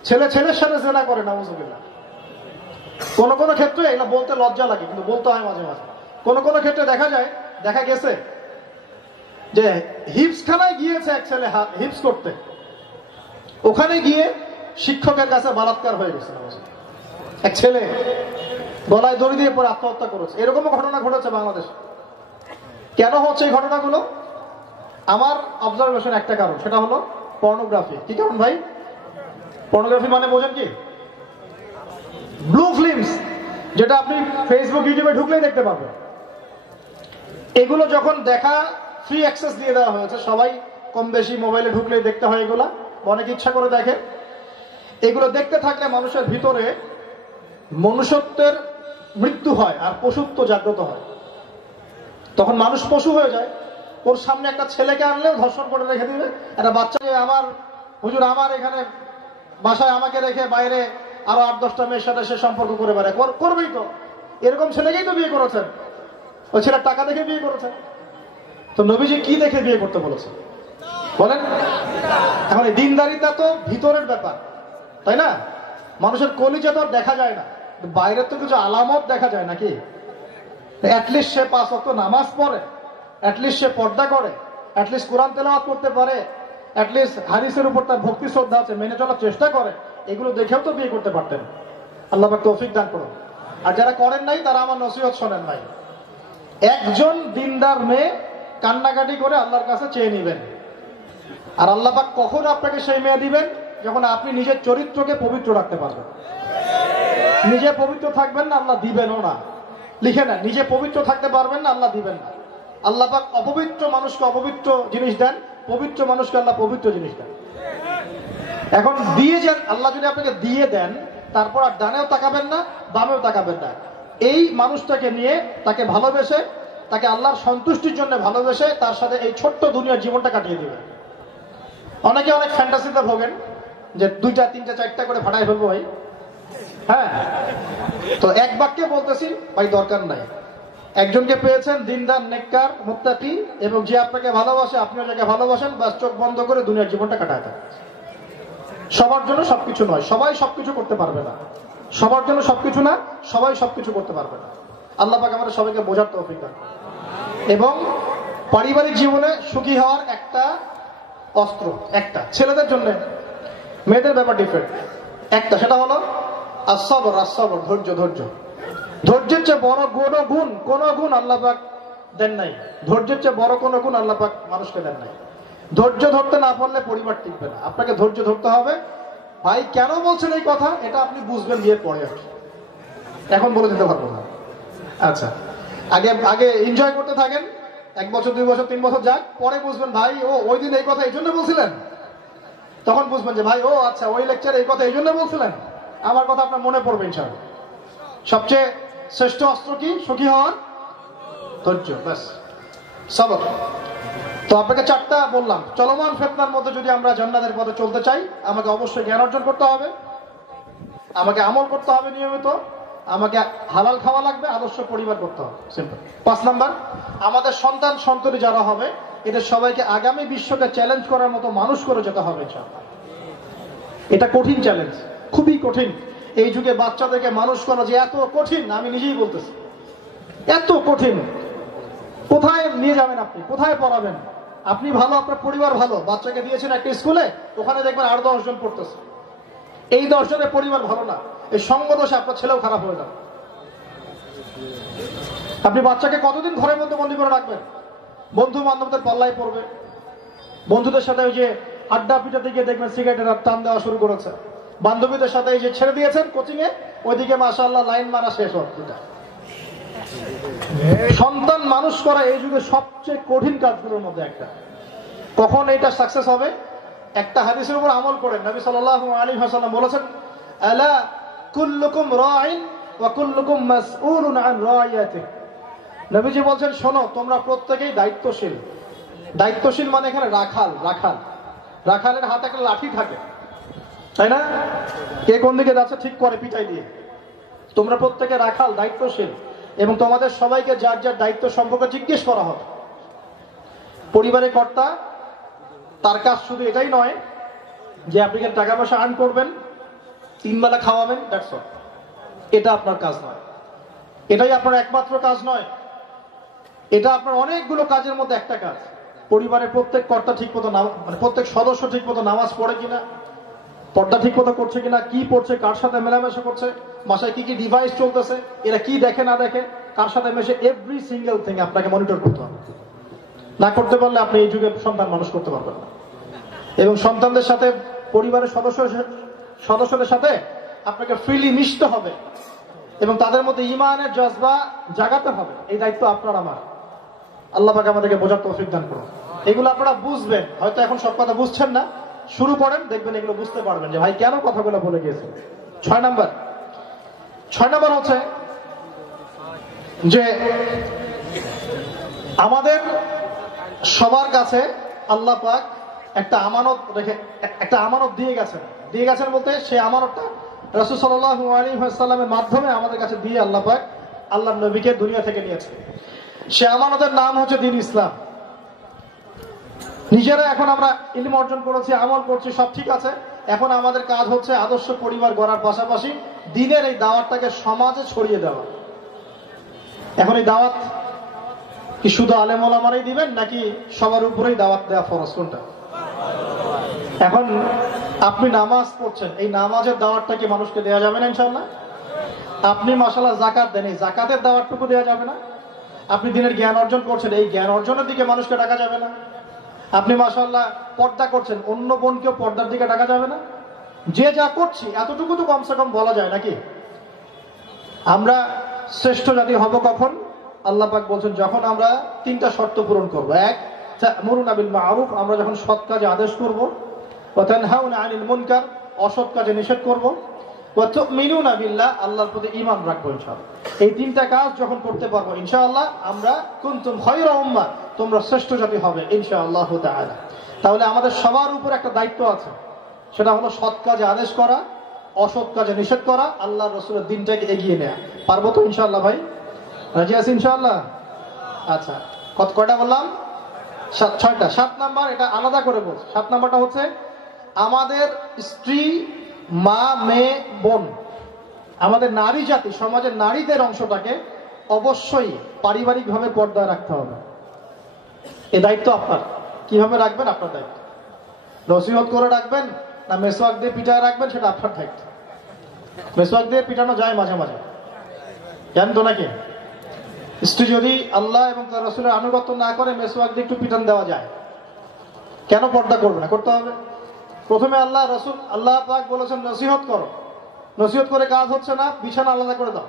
ছেলে ছেলের সাথে জেনা করে, নাউজুবিল্লাহ। কোন কোন ক্ষেত্রে এটা বলতে লজ্জা লাগে, কিন্তু বলতে হয় মাঝে মাঝে। কোন কোন ক্ষেত্রে দেখা গেছে যে হিপস খানায় গিয়েছে এক ছেলে হিপস করতে, ওখানে গিয়ে শিক্ষকের কাছে বলাৎকার হয়ে গেছে। এক ছেলে গলায় দড়ি দিয়ে পরে আত্মহত্যা করেছে। এরকমও ঘটনা ঘটেছে বাংলাদেশে। কেন হচ্ছে এই ঘটনাগুলো? আমার অবজারভেশন একটা কারণ, সেটা হলো পর্নোগ্রাফি। কি কারণ ভাই? পর্নোগ্রাফি মানে বোঝেন কি? ব্লু ফিল্মস, যেটা আপনি ফেসবুক ইউটিউবে ঢুকলেই দেখতে পাবেন। এগুলো যখন দেখা ফ্রি অ্যাক্সেস দিয়ে দেওয়া হয়েছে, সবাই কম বেশি মোবাইলে ঢুকলেই দেখতে হয় এগুলা, অনেক ইচ্ছা করে দেখে। এগুলো দেখতে থাকলে মানুষের ভিতরে মনুষ্যত্বের মৃত্যু হয় আর পশুত্ব জাগ্রত হয়। তখন মানুষ পশু হয়ে যায়। ওর সামনে একটা ছেলেকে আনলেও ধর্ষণ করে রেখে দিবে। একটা বাচ্চাকে, আমার হুজুর আমার এখানে বাসায় আমাকে রেখে বাইরে আরো 8-10টা মেয়ের সাথে সে সম্পর্ক করে বেড়ায়, করবেই তো। এরকম ছেলেকেই তো বিয়ে করেছেন। ওই ছেলে টাকা দেখে বিয়ে করেছে। তো নবীজি কি দেখে বিয়ে করতে বলেছে বলেন? এখন এই দিনদারিতা তো ভিতরের ব্যাপার, তাই না? মানুষের কলিজা তো দেখা যায় না, বাইরের তো কিছু আলামত দেখা যায় নাকি? অ্যাটলিস্ট সে 5 ওয়াক্ত নামাজ পড়ে, অ্যাটলিস্ট সে পর্দা করে, অ্যাটলিস্ট কোরআন তেলাওয়াত করতে পারে, অ্যাটলিস্ট হাদিসের উপর তার ভক্তি শ্রদ্ধা আছে, মেনে চলার চেষ্টা করে। এগুলো দেখেও তো বিয়ে করতে পারতেন। আল্লাহ পাক তৌফিক দান করুন। আর যারা করেন নাই তারা আমার নসিহত শোনেন নাই। একজন দিনদার মেয়ে কান্নাকাটি করে আল্লাহর কাছে চেয়ে নিবেন, আর আল্লাহ পাক কখন আপনাকে সেই মেয়ে দিবেন? যখন আপনি নিজের চরিত্রকে পবিত্র রাখতে পারবেন। নিজে পবিত্র থাকবেন না, আল্লাহ দিবেনও না। লিখে নেন, নিজে পবিত্র থাকতে পারবেন না, আল্লাহ দিবেন না। আল্লাহ পাক অপবিত্র মানুষকে অপবিত্র জিনিস দেন, পবিত্র মানুষকে আল্লাহ পবিত্র জিনিস দেন। এখন দিয়ে যান, আল্লাহ যদি আপনাকে দিয়ে দেন, তারপর আর ডানেও তাকাবেন না, বামেও তাকাবেন না। এই মানুষটাকে নিয়ে তাকে ভালোবেসে, তাকে আল্লাহর সন্তুষ্টির জন্য ভালোবেসে তার সাথে এই ছোট্ট দুনিয়ার জীবনটা কাটিয়ে দিবেন। অনেকে অনেক ফ্যান্টাসিতে ভোগেন যে 2টা 3টা 4টা করে ফাটাই ফেলবো ভাই। হ্যাঁ, তো এক বাক্যে বলতেছি ভাই, দরকার নাই। একজনকে পেয়েছেন দিনদার, নেককার, মুত্তাকি, এবং যে আপনাকে ভালোবাসে, আপনিও যাকে ভালোবাসেন, বাস চোখ বন্ধ করে দুনিয়ার জীবনটা কাটায় থাকে। সবার জন্য সবকিছু নয়, সবাই সবকিছু করতে পারবে না। সবার জন্য সবকিছু না, সবাই সবকিছু করতে পারবে না। আল্লাহ পাক আমাদের সবাইকে বোঝার তৌফিক দান। এবং পারিবারিক জীবনে সুখী হওয়ার একটা অস্ত্র, একটা ছেলেদের জন্য, মেয়েদের ব্যাপার ডিফারেন্ট। একটা, সেটা হলো আসসাবর, আসসাবর, ধৈর্য। ধৈর্য, ধৈর্যের চেয়ে বড় কোন গুণ আল্লাহ পাক দেন নাই। ধৈর্যের চেয়ে বড় কোন গুণ আল্লাহ পাক মানুষকে দেন নাই। ধৈর্য ধরতে না পারলে পরিবার টিকবে না। আপনাকে ধৈর্য ধরতে হবে। ভাই কেন বলছেন এই কথা, এটা আপনি বুঝবেন বিয়ের পরে, আর এখন বলে দিতে পারবো না। আচ্ছা, আগে এনজয় করতে থাকেন, 1 বছর 2 বছর 3 বছর যাক, পরে বুঝবেন ভাই ওই দিন এই কথা এই জন্য বলছিলেন। তখন বুঝবেন যে ভাই আচ্ছা, ওই লেকচারে এই কথা এই জন্য বলছিলেন। আমার কথা আপনার মনে পড়বে ইনশাআল্লাহ। সবচেয়ে শ্রেষ্ঠ অস্ত্র কি সুখী হওয়ার? ধৈর্য, ব্যাস, সবর। তো আপনাকে 4টা বললাম। চলমান ফিতনার মধ্যে যদি আমরা জান্নাতের পথে চলতে চাই, আমাকে অবশ্যই জ্ঞান অর্জন করতে হবে, আমাকে আমল করতে হবে নিয়মিত, আমাকে হালাল খাওয়া লাগবে, আদর্শ পরিবার করতে হবে। সিম্পল। 5 নাম্বার, আমাদের সন্তান সন্ততি যারা হবে, এদের সবাইকে আগামী বিশ্বকে চ্যালেঞ্জ করার মতো মানুষ করে যেতে হবে ইনশাআল্লাহ। এটা কঠিন চ্যালেঞ্জ, খুবই কঠিন। এই যুগে বাচ্চাদেরকে মানুষ করা যে এত কঠিন, আমি নিজেই বলতেছি, এত কঠিন। কোথায় নিয়ে যাবেন আপনি, কোথায় পড়াবেন? আপনি ভালো, আপনার পরিবার ভালো, বাচ্চাকে দিয়েছেন একটা স্কুলে, ওখানে দেখবেন 8-10 জন পড়তেছে। এই 10 জনের পরিবার ভালো না, এই সঙ্গ দোষে আপনার ছেলেও খারাপ হয়ে যাবে। আপনি বাচ্চাকে কতদিন ঘরের মধ্যে বন্দী করে রাখবেন? বন্ধু বান্ধবদের পাল্লায় পড়বে, বন্ধুদের সাথে ওই যে আড্ডা পিটাতে গিয়ে দেখবেন সিগারেটের টান দেওয়া শুরু করেছে, বান্ধবীদের সাথে এই যে ছেড়ে দিয়েছেন কোচিং এ, ওইদিকে মাশাআল্লাহ লাইন মারা শেষ হচ্ছে। সন্তান মানুষ করা এই যুগে সবচেয়ে কঠিন কাজগুলোর মধ্যে একটা। কখন এটা সাকসেস হবে? একটা হাদিসের উপর আমল করেন। নবী সাল্লাল্লাহু আলাইহি ওয়াসাল্লাম বলেছেন, আলা কুল্লুকুম রাইন ওয়া কুল্লুকুম মাসউলুন আন রাইয়াতিহি। নবীজি বলছেন, শোনো, তোমরা প্রত্যেকেই দায়িত্বশীল। দায়িত্বশীল মানে এখানে রাখাল। রাখালের হাতে একটা লাঠি থাকে, তাই না? কে কোন দিকে যাচ্ছে ঠিক করে পিটাই দিয়ে। তোমরা প্রত্যেকে রাখাল, দায়িত্বশীল, এবং তোমাদের সবাইকে যার যার দায়িত্ব সম্পর্কে জিজ্ঞেস করা হবে। পরিবারের কর্তা, তার কাজ শুধু এটাই নয় যে আপনি টাকা পয়সা আর্ন করবেন, 3 বেলা খাওয়াবেন, দ্যাটস অল। এটা আপনার কাজ নয়, এটাই আপনার একমাত্র কাজ নয়। এটা আপনার অনেকগুলো কাজের মধ্যে একটা কাজ। পরিবারের প্রত্যেক কর্তা ঠিক মতো, মানে প্রত্যেক সদস্য ঠিক মতো নামাজ পড়ে কিনা, পর্দা ঠিক মতো করছে কিনা, কি পড়ছে, কার সাথে মেলামেশা করছে, বাসায় কি কি ডিভাইস চলতেছে, এরা কি দেখে না দেখে, কার সাথে মেশে, এভরি সিঙ্গেল থিং আপনাকে মনিটর করতে হবে। না করতে পারলে আপনি এই যুগে সন্তান মানুষ করতে পারবেন না। এবং সন্তানদের সাথে, পরিবারের সদস্যদের সাথে আপনাকে ফ্রিলি মিশতে হবে এবং তাদের মধ্যে ঈমানের জজবা জাগাতে হবে। এই দায়িত্ব আপনার আমার। আল্লাহ পাক আমাদেরকে বোঝার তৌফিক দান করুন। এগুলো আপনারা বুঝবেন, হয়তো এখন সব কথা বুঝছেন না, শুরু করেন, দেখবেন এগুলো বুঝতে পারবেন যে ভাই কেন কথাগুলো বলে গিয়েছে। 6 নাম্বার হচ্ছে যে আমাদের সবার কাছে আল্লাহ পাক একটা আমানত দিয়ে গেছেন বলতে, সেই আমানতটা রাসূল সাল্লাল্লাহু আলাইহি ওয়াসাল্লামের মাধ্যমে আমাদের কাছে দিয়ে আল্লাহ পাক আল্লাহর নবীকে দুনিয়া থেকে নিয়েছে। সে আমানতের নাম হচ্ছে দ্বীন ইসলাম। নিজেরা এখন আমরা ইলম অর্জন করেছি, আমল করছি, সব ঠিক আছে। এখন আমাদের কাজ হচ্ছে আদর্শ পরিবার গড়ার পাশাপাশি দ্বীনের এই দাওয়াতটাকে সমাজে ছড়িয়ে দেওয়া। এখন এই দাওয়াত কি শুধু আলেম ওলামারাই দিবেন, নাকি সবার উপরেই দাওয়াত দেওয়া ফরজ? কোনটা? এখন আপনি নামাজ পড়ছেন, এই নামাজের দাওয়াতটা কি মানুষকে দেওয়া যাবে না ইনশাআল্লাহ? আপনি মাশাআল্লাহ যাকাত দেন, এই যাকাতের দাওয়াতটুকু দেওয়া যাবে না? আপনি দিনের জ্ঞান অর্জন করছেন, এই জ্ঞান অর্জনের দিকে মানুষকে ডাকা যাবে না? আপনি মাশাআল্লাহ পর্দা করছেন, অন্য বোনকেও পর্দার দিকে ডাকা যাবে না? যে যা করছি এতটুকু তো কমসে কম বলা যায় নাকি? আমরা শ্রেষ্ঠ জাতি হব কখন? আল্লাহ পাক বলছেন যখন আমরা তিনটা শর্ত পূরণ করব। এক, তা'মুরুনা বিল মা'রুফ, আমরা যখন সৎ কাজে আদেশ করব। ওয়া তানহাউনা আনিল মুনকার, অসৎ কাজে নিষেধ করব। ওয়া তু'মিনুনা বিল্লাহ, আল্লাহর প্রতি ঈমান রাখবো ইনশাআল্লাহ। এই তিনটা কাজ যখন করতে পারবো ইনশাআল্লাহ আমরা কুনতুম খায়রা উম্মাহ, তোমরা শ্রেষ্ঠ জাতি হবে ইনশাআল্লাহ তাআলা। তাহলে আমাদের সবার উপর একটা দায়িত্ব আছে, সেটা হলো সৎ কাজে আদেশ করা, অসৎ কাজে নিষেধ করা, আল্লাহর রাসূলের দ্বীনটাকে এগিয়ে নেওয়া। পারবো তো ইনশাআল্লাহ ভাই? রাজি আছি ইনশাআল্লাহ? আচ্ছা, কয়টা বললাম? 6টা। 7 নাম্বার, এটা আলাদা করে বলছি। 7 নাম্বারটা হচ্ছে আমাদের স্ত্রী, মা, মেয়ে, বোন, আমাদের নারী জাতি, সমাজের নারীদের অংশটাকে অবশ্যই পারিবারিকভাবে পর্দায় রাখতে হবে। এই দায়িত্ব আপনার। কিভাবে রাখবেন আপনার দায়িত্ব। নসিহত করে রাখবেন না মেসওয়াক দিয়ে পিটায় রাখবেন, সেটা আপনার দায়িত্ব। মেসওয়াক দিয়ে পিটানো যায় মাঝে মাঝে, জানেন তো নাকি? স্ত্রী যদি আল্লাহ এবং তার রাসূলের আনুগত্য না করে মেসওয়াক দিয়ে একটু পিটান দেওয়া যায়, কেন পর্দা করবে না? করতে হবে। প্রথমে আল্লাহ রাসূল, আল্লাহ পাক বলেছেন নসিহত করো, নসিহত করে কাজ হচ্ছে না, বিছানা আলাদা করে দাও।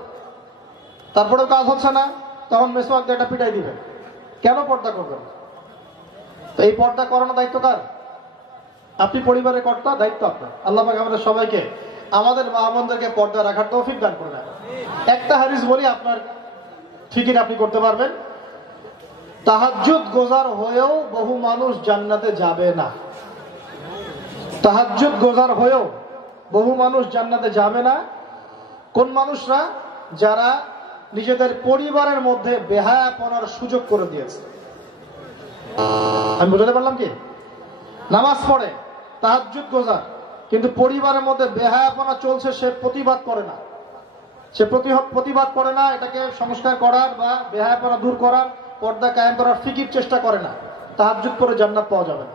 তারপরেও কাজ হচ্ছে না, তখন মেসওয়াক দিয়ে একটা পিটাই দিবে। কেন পর্দা করবেন? তো এই পর্দা করানোর দায়িত্ব কার? আপনি পরিবারের কর্তা, দায়িত্ব আপনার। আল্লাহ পাক আমাদের সবাইকে, আমাদের মা বোনদেরকে পর্দা রাখার তৌফিক দান করে দেন। একটা হাদিস বলি, আপনার ফিকির আপনি করতে পারবেন। তাহাজ্জুদ গোজার হয়েও বহু মানুষ জান্নাতে যাবে না। তাহাজ্জুদ গোজার হয়েও বহু মানুষ জান্নাতে যাবে না। কোন মানুষরা? যারা নিজেদের পরিবারের মধ্যে বেহায়াপনার সুযোগ করে দিয়েছে। আমি বুঝাতে পারলাম কি? নামাজ পড়ে, তাহাজ্জুদ গোজার, কিন্তু পরিবারের মধ্যে বেহায়াপনা চলছে, সে প্রতিবাদ করে না। সে প্রতিবাদ করে না, এটাকে সংস্কার করার বা বেহায়াপনা দূর করার, পর্দা কায়েম করার ফিকির চেষ্টা করে না। তাহাজ্জুদ করে জান্নাত পাওয়া যাবে না।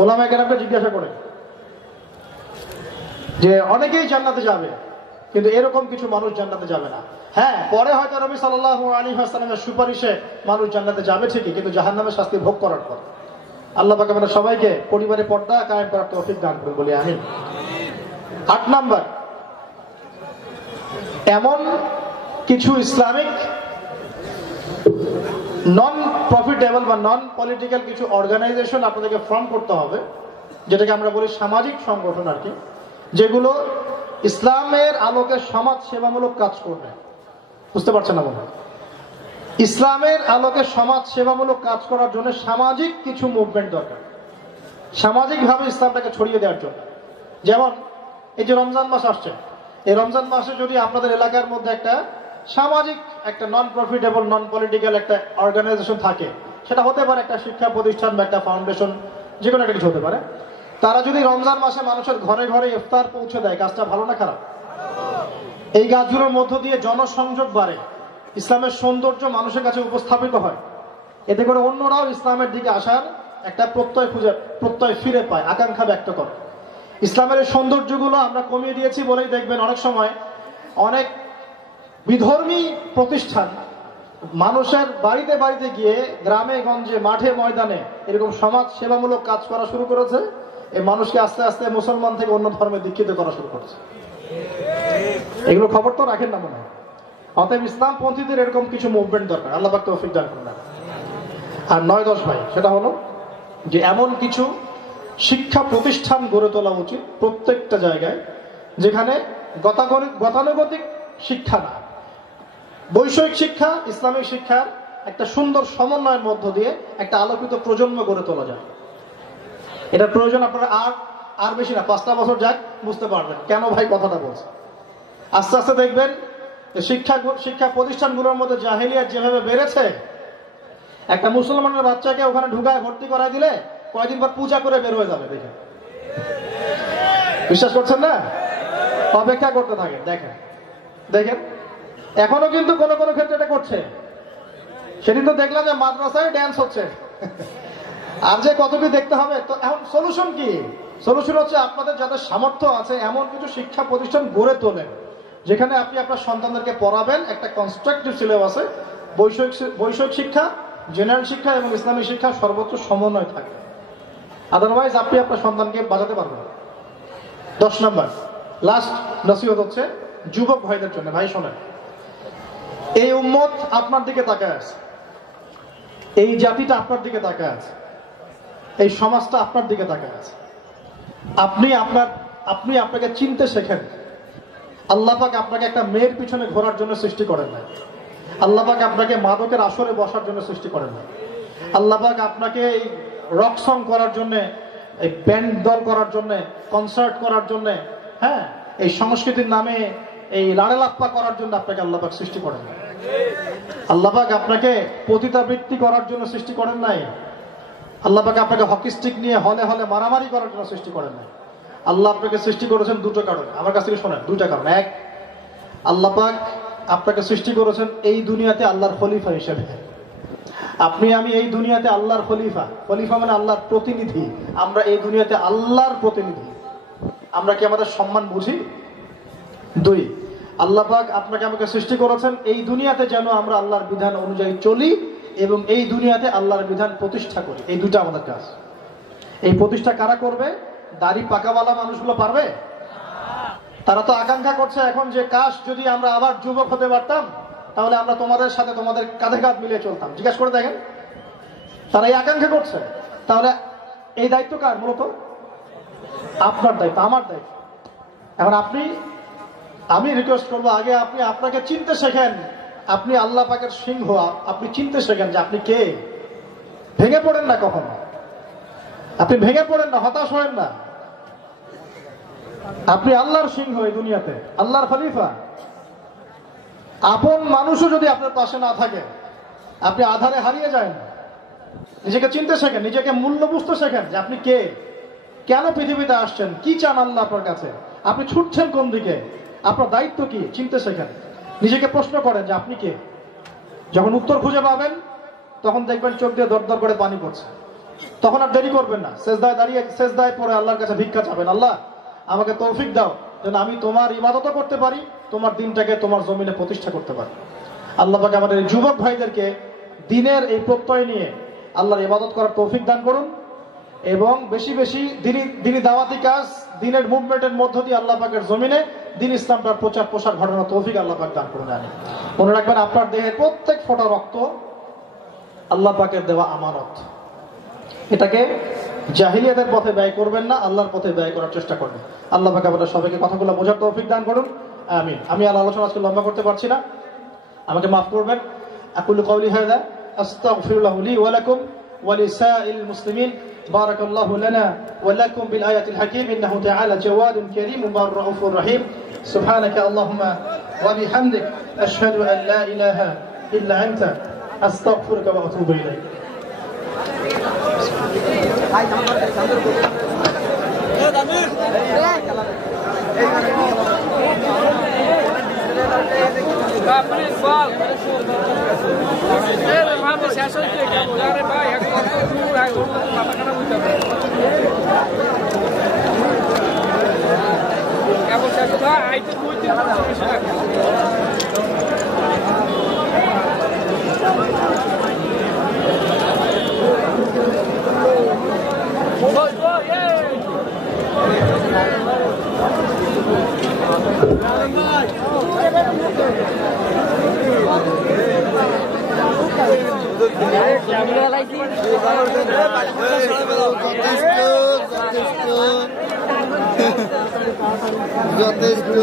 ওলামায়ে কেরামকে জিজ্ঞাসা করে যে অনেকেই জান্নাতে যাবে, কিন্তু এরকম কিছু মানুষ জান্নাতে যাবে না। হ্যাঁ, পরে হয়তো নবী সাল্লাল্লাহু আলাইহি ওয়াসাল্লামের সুপারিশে মানুষ জান্নাতে যাবে ঠিকই, কিন্তু জাহান্নামের শাস্তি ভোগ করার পর। আল্লাহ পাক আমাদের সবাইকে পরিবারে পর্দা কায়েম করার তৌফিক দান করুন, বলি আমিন। 8 নাম্বার, এমন কিছু ইসলামিক নন প্রফিটেবল বা নন পলিটিক্যাল কিছু অর্গানাইজেশন আপনাদেরকে ফর্ম করতে হবে, যেটাকে আমরা বলি সামাজিক সংগঠন আর কি, যেগুলো ইসলামের আলোকে সমাজ সেবামূলক কাজ করবে। বুঝতে পারছেন না মনে হয়? ইসলামের আলোকে সমাজ সেবামূলক কাজ করার জন্য সামাজিক কিছু মুভমেন্ট দরকার, সামাজিকভাবে ইসলামটাকে ছড়িয়ে দেওয়ার জন্য। যেমন এই যে রমজান মাস আসছে, এই রমজান মাসে যদি আপনাদের এলাকার মধ্যে একটা সামাজিক, একটা নন প্রফিটেবল নন পলিটিক্যাল একটা অর্গানাইজেশন থাকে, সেটা হতে পারে একটা শিক্ষা প্রতিষ্ঠান বা একটা ফাউন্ডেশন, যে কোনো একটা কিছু হতে পারে। তারা যদি রমজান মাসে মানুষের ঘরে ঘরে ইফতার পৌঁছে দেয়, কাজটা ভালো না খারাপ? এই কাজগুলোর মধ্য দিয়ে জনসংযোগ বাড়ে, ইসলামের সৌন্দর্য মানুষের কাছে উপস্থাপিত হয়, এতে করে অন্যরাও ইসলামের দিকে আসার একটা প্রত্যয় ফিরে পায়, আকাঙ্ক্ষা ব্যক্ত করে। ইসলামের এই সৌন্দর্যগুলো আমরা কমিয়ে দিয়েছি বলেই দেখবেন অনেক সময় অনেক বিধর্মী প্রতিষ্ঠান মানুষের বাড়িতে বাড়িতে গিয়ে, গ্রামে গঞ্জে, মাঠে ময়দানে এরকম সমাজ সেবামূলক কাজ করা শুরু করেছে। এই মানুষকে আস্তে আস্তে মুসলমান থেকে অন্য ধর্মে দীক্ষিত করা শুরু করেছে। এগুলো খবর তো রাখেন না মনে হয়। অতএব ইসলাম পন্থীদের এরকম কিছু মুভমেন্ট দরকার, আল্লাহ পাক তৌফিক দান করুন। আর 9-10 ভাই, সেটা হলো যে এমন কিছু শিক্ষা প্রতিষ্ঠান গড়ে তোলা উচিত প্রত্যেকটা জায়গায়, যেখানে গতানুগতিক শিক্ষা না, বৈষয়িক শিক্ষা, ইসলামিক শিক্ষার একটা সুন্দর সমন্বয়ের মধ্য দিয়ে একটা আলোকিত প্রজন্ম গড়ে তোলা যায়। এটা প্রয়োজন আপনারা আর বেশি না, 5টা বছর যাক, বুঝতে পারবেন কেন ভাই কথাটা বলছে। আস্তে আস্তে দেখবেন শিক্ষা প্রতিষ্ঠানগুলোর মধ্যে জাহেলিয়াত যেভাবে বেড়েছে, একটা মুসলমানের বাচ্চাকে ওখানে ঢুকায় ভর্তি করাই দিলে কয়েকদিন পর পূজা করে বের হয়ে যাবে। দেখেন, বিশ্বাস করছেন না? অপেক্ষা করতে থাকে। দেখেন দেখেন এখনো কিন্তু কোন কোন ক্ষেত্রে এটা করছে। সেদিন তো দেখলাম যে মাদ্রাসায় ড্যান্স হচ্ছে। আর যে কতটি দেখতে হবে। তো এখন সলিউশন কি? সলিউশন হচ্ছে আপনাদের যাদের সামর্থ্য আছে এমন কিছু শিক্ষা প্রতিষ্ঠান গড়ে তোলেন যেখানে আপনি আপনার সন্তানদেরকে পড়াবেন একটা কনস্ট্রাকটিভ সিলেবাসে, বৈষয়িক শিক্ষা, জেনারেল শিক্ষা এবং ইসলামী শিক্ষা সর্বোচ্চ সমন্বয় থাকে। আদারওয়াইজ আপনি আপনার সন্তানকে বাঁচাতে পারবেন। 10 নম্বর লাস্ট নসিহত হচ্ছে যুবক ভাইদের জন্য। ভাই শোনেন, এই উম্মত আপনার দিকে তাকায় আছে, এই জাতিটা আপনার দিকে তাকায় আছে, এই সমাজটা আপনার দিকে তাকায় আছে। আপনি আপনাকে চিনতে শেখেন। আল্লাহ পাক আপনাকে একটা মেয়ের পিছনে ঘোরার জন্য সৃষ্টি করেন না। আল্লাহ পাক আপনাকে মাদকের আসরে বসার জন্য সৃষ্টি করেন না। আল্লাহ পাক আপনাকে এই রক সং করার জন্য, এই ব্যান্ড দল করার জন্য, কনসার্ট করার জন্য, হ্যাঁ, এই সংস্কৃতির নামে এই লাড়েলাপ্পা করার জন্য আপনাকে আল্লাহ পাক সৃষ্টি করেন না। আল্লাহ পাক আপনাকে পতিতাবৃত্তি করার জন্য সৃষ্টি করেন নাই। আল্লাহ পাক আপনাকে হকি স্টিক নিয়ে হলে হলে মারামারি করার জন্য সৃষ্টি করেন নাই। আল্লাহ আপনাকে সৃষ্টি করেছেন দুটো কারণে। আমার কাছ থেকে শোনেন, দুইটা কারণ। এক, আল্লাহ পাক আপনাকে সৃষ্টি করেছেন এই দুনিয়াতে আল্লাহর খলিফা হিসেবে। আমি এই দুনিয়াতে আল্লাহর খলিফা। খলিফা মানে আল্লাহর প্রতিনিধি। আমরা এই দুনিয়াতে আল্লাহর প্রতিনিধি। আমরা কি আমাদের সম্মান বুঝি? 2, আল্লাহ পাক আপনাকে আমাকে সৃষ্টি করেছেন এই দুনিয়াতে যেন আমরা আল্লাহর বিধান অনুযায়ী চলি এবং এই দুনিয়াতে আল্লাহর বিধান প্রতিষ্ঠা করি। এই দুটো আমাদের কাজ। এই প্রতিষ্ঠা কারা করবে? দাড়ি পাকাওয়ালা মানুষগুলো পারবে? তারা তো আকাঙ্ক্ষা করছে এখন যে কাশ যদি আমরা আবার যুবক হতে পারতাম তাহলে আমরা তোমাদের সাথে তোমাদের কাঁধে কাঁধ মিলিয়ে চলতাম। জিজ্ঞাসা করে দেখেন, তারা এই আকাঙ্ক্ষা করছে। তাহলে এই দায়িত্ব কার? মূলত আপনার দায়িত্ব, আমার দায়িত্ব। এখন আমি রিকোয়েস্ট করবো, আগে আপনি আপনাকে চিনতে শেখেন। আপনি আল্লাহ পাকের সিংহ, আপনি চিনতে শেখেন যে আপনি কে। ভেঙে পড়েন না কখনো, আপনি ভেঙে পড়েন না, হতাশ হবেন না। আপনি আল্লাহর সিংহ এই দুনিয়াতে, আল্লাহর খলিফা। আপন মানুষও যদি আপনার পাশে না থাকে আপনি আধারে হারিয়ে যায় না। নিজেকে চিনতে শেখেন, নিজেকে মূল্য বুঝতে শেখেন যে আপনি কে, কেন পৃথিবীতে আসছেন, কি চান আল্লাহ আপনার কাছে, আপনি ছুটছেন কোন দিকে, আপনার দায়িত্ব কি, চিনতে শেখেন। নিজেকে প্রশ্ন করেন যে আপনি কে। যখন উত্তর খুঁজে পাবেন তখন দেখবেন চোখ দিয়ে দরদর করে পানি পড়ছে। তখন আর দেরি করবেন না, সেজদায় পরে আল্লাহর কাছে ভিক্ষা চাবেন, আল্লাহ আমাকে তৌফিক দাও যেন আমি তোমার ইবাদতও করতে পারি, তোমার দিনটাকে তোমার জমিনে প্রতিষ্ঠা করতে পারি। আল্লাহ পাক আমাদের এই যুবক ভাইদেরকে দিনের এই প্রত্যয় নিয়ে আল্লাহর ইবাদত করার তৌফিক দান করুন এবং বেশি বেশি দিনী দাওয়াতি কাজ, দিনের মুভমেন্টের মধ্য দিয়ে আল্লাহ পাকের জমিনে দিন ইসলামটার প্রচার প্রসার ঘটানোর তৌফিক আল্লাহ পাক দান করুন। মনে রাখবেন, আপনার দেহের প্রত্যেক ফোঁটা রক্ত আল্লাহ পাকের দেওয়া আমানত। এটাকে জাহিলিয়াতের পথে ব্যয় করবেন না, আল্লাহর পথে ব্যয় করার চেষ্টা করবেন। আল্লাহ পাক আমাদের সবাইকে কথাগুলো বোঝার তৌফিক দান করুন। আমিন। আমি আর আলোচনা আজকে লম্বা করতে পারছি না, আমাকে মাফ করবেন। আকুলু কওলি হাযা আস্তাগফিরুল্লাহ লি ওয়া লাকুম ওয়া লিসাইরিল মুসলিমিন। বারাকাল্লাহু লানা ওয়া লাকুম বিল আয়াতিল হাকীম ইন্নাহু তাআলা জাওয়াদুন কারীমুন রাউফুর রহিম। সুবহানাকা আল্লাহুম্মা ওয়া বিহামদিক আশহাদু আন লা ইলাহা ইল্লা আনতা আস্তাগফিরুকা ওয়া আতুবু ইলাইক। যথেষ্ট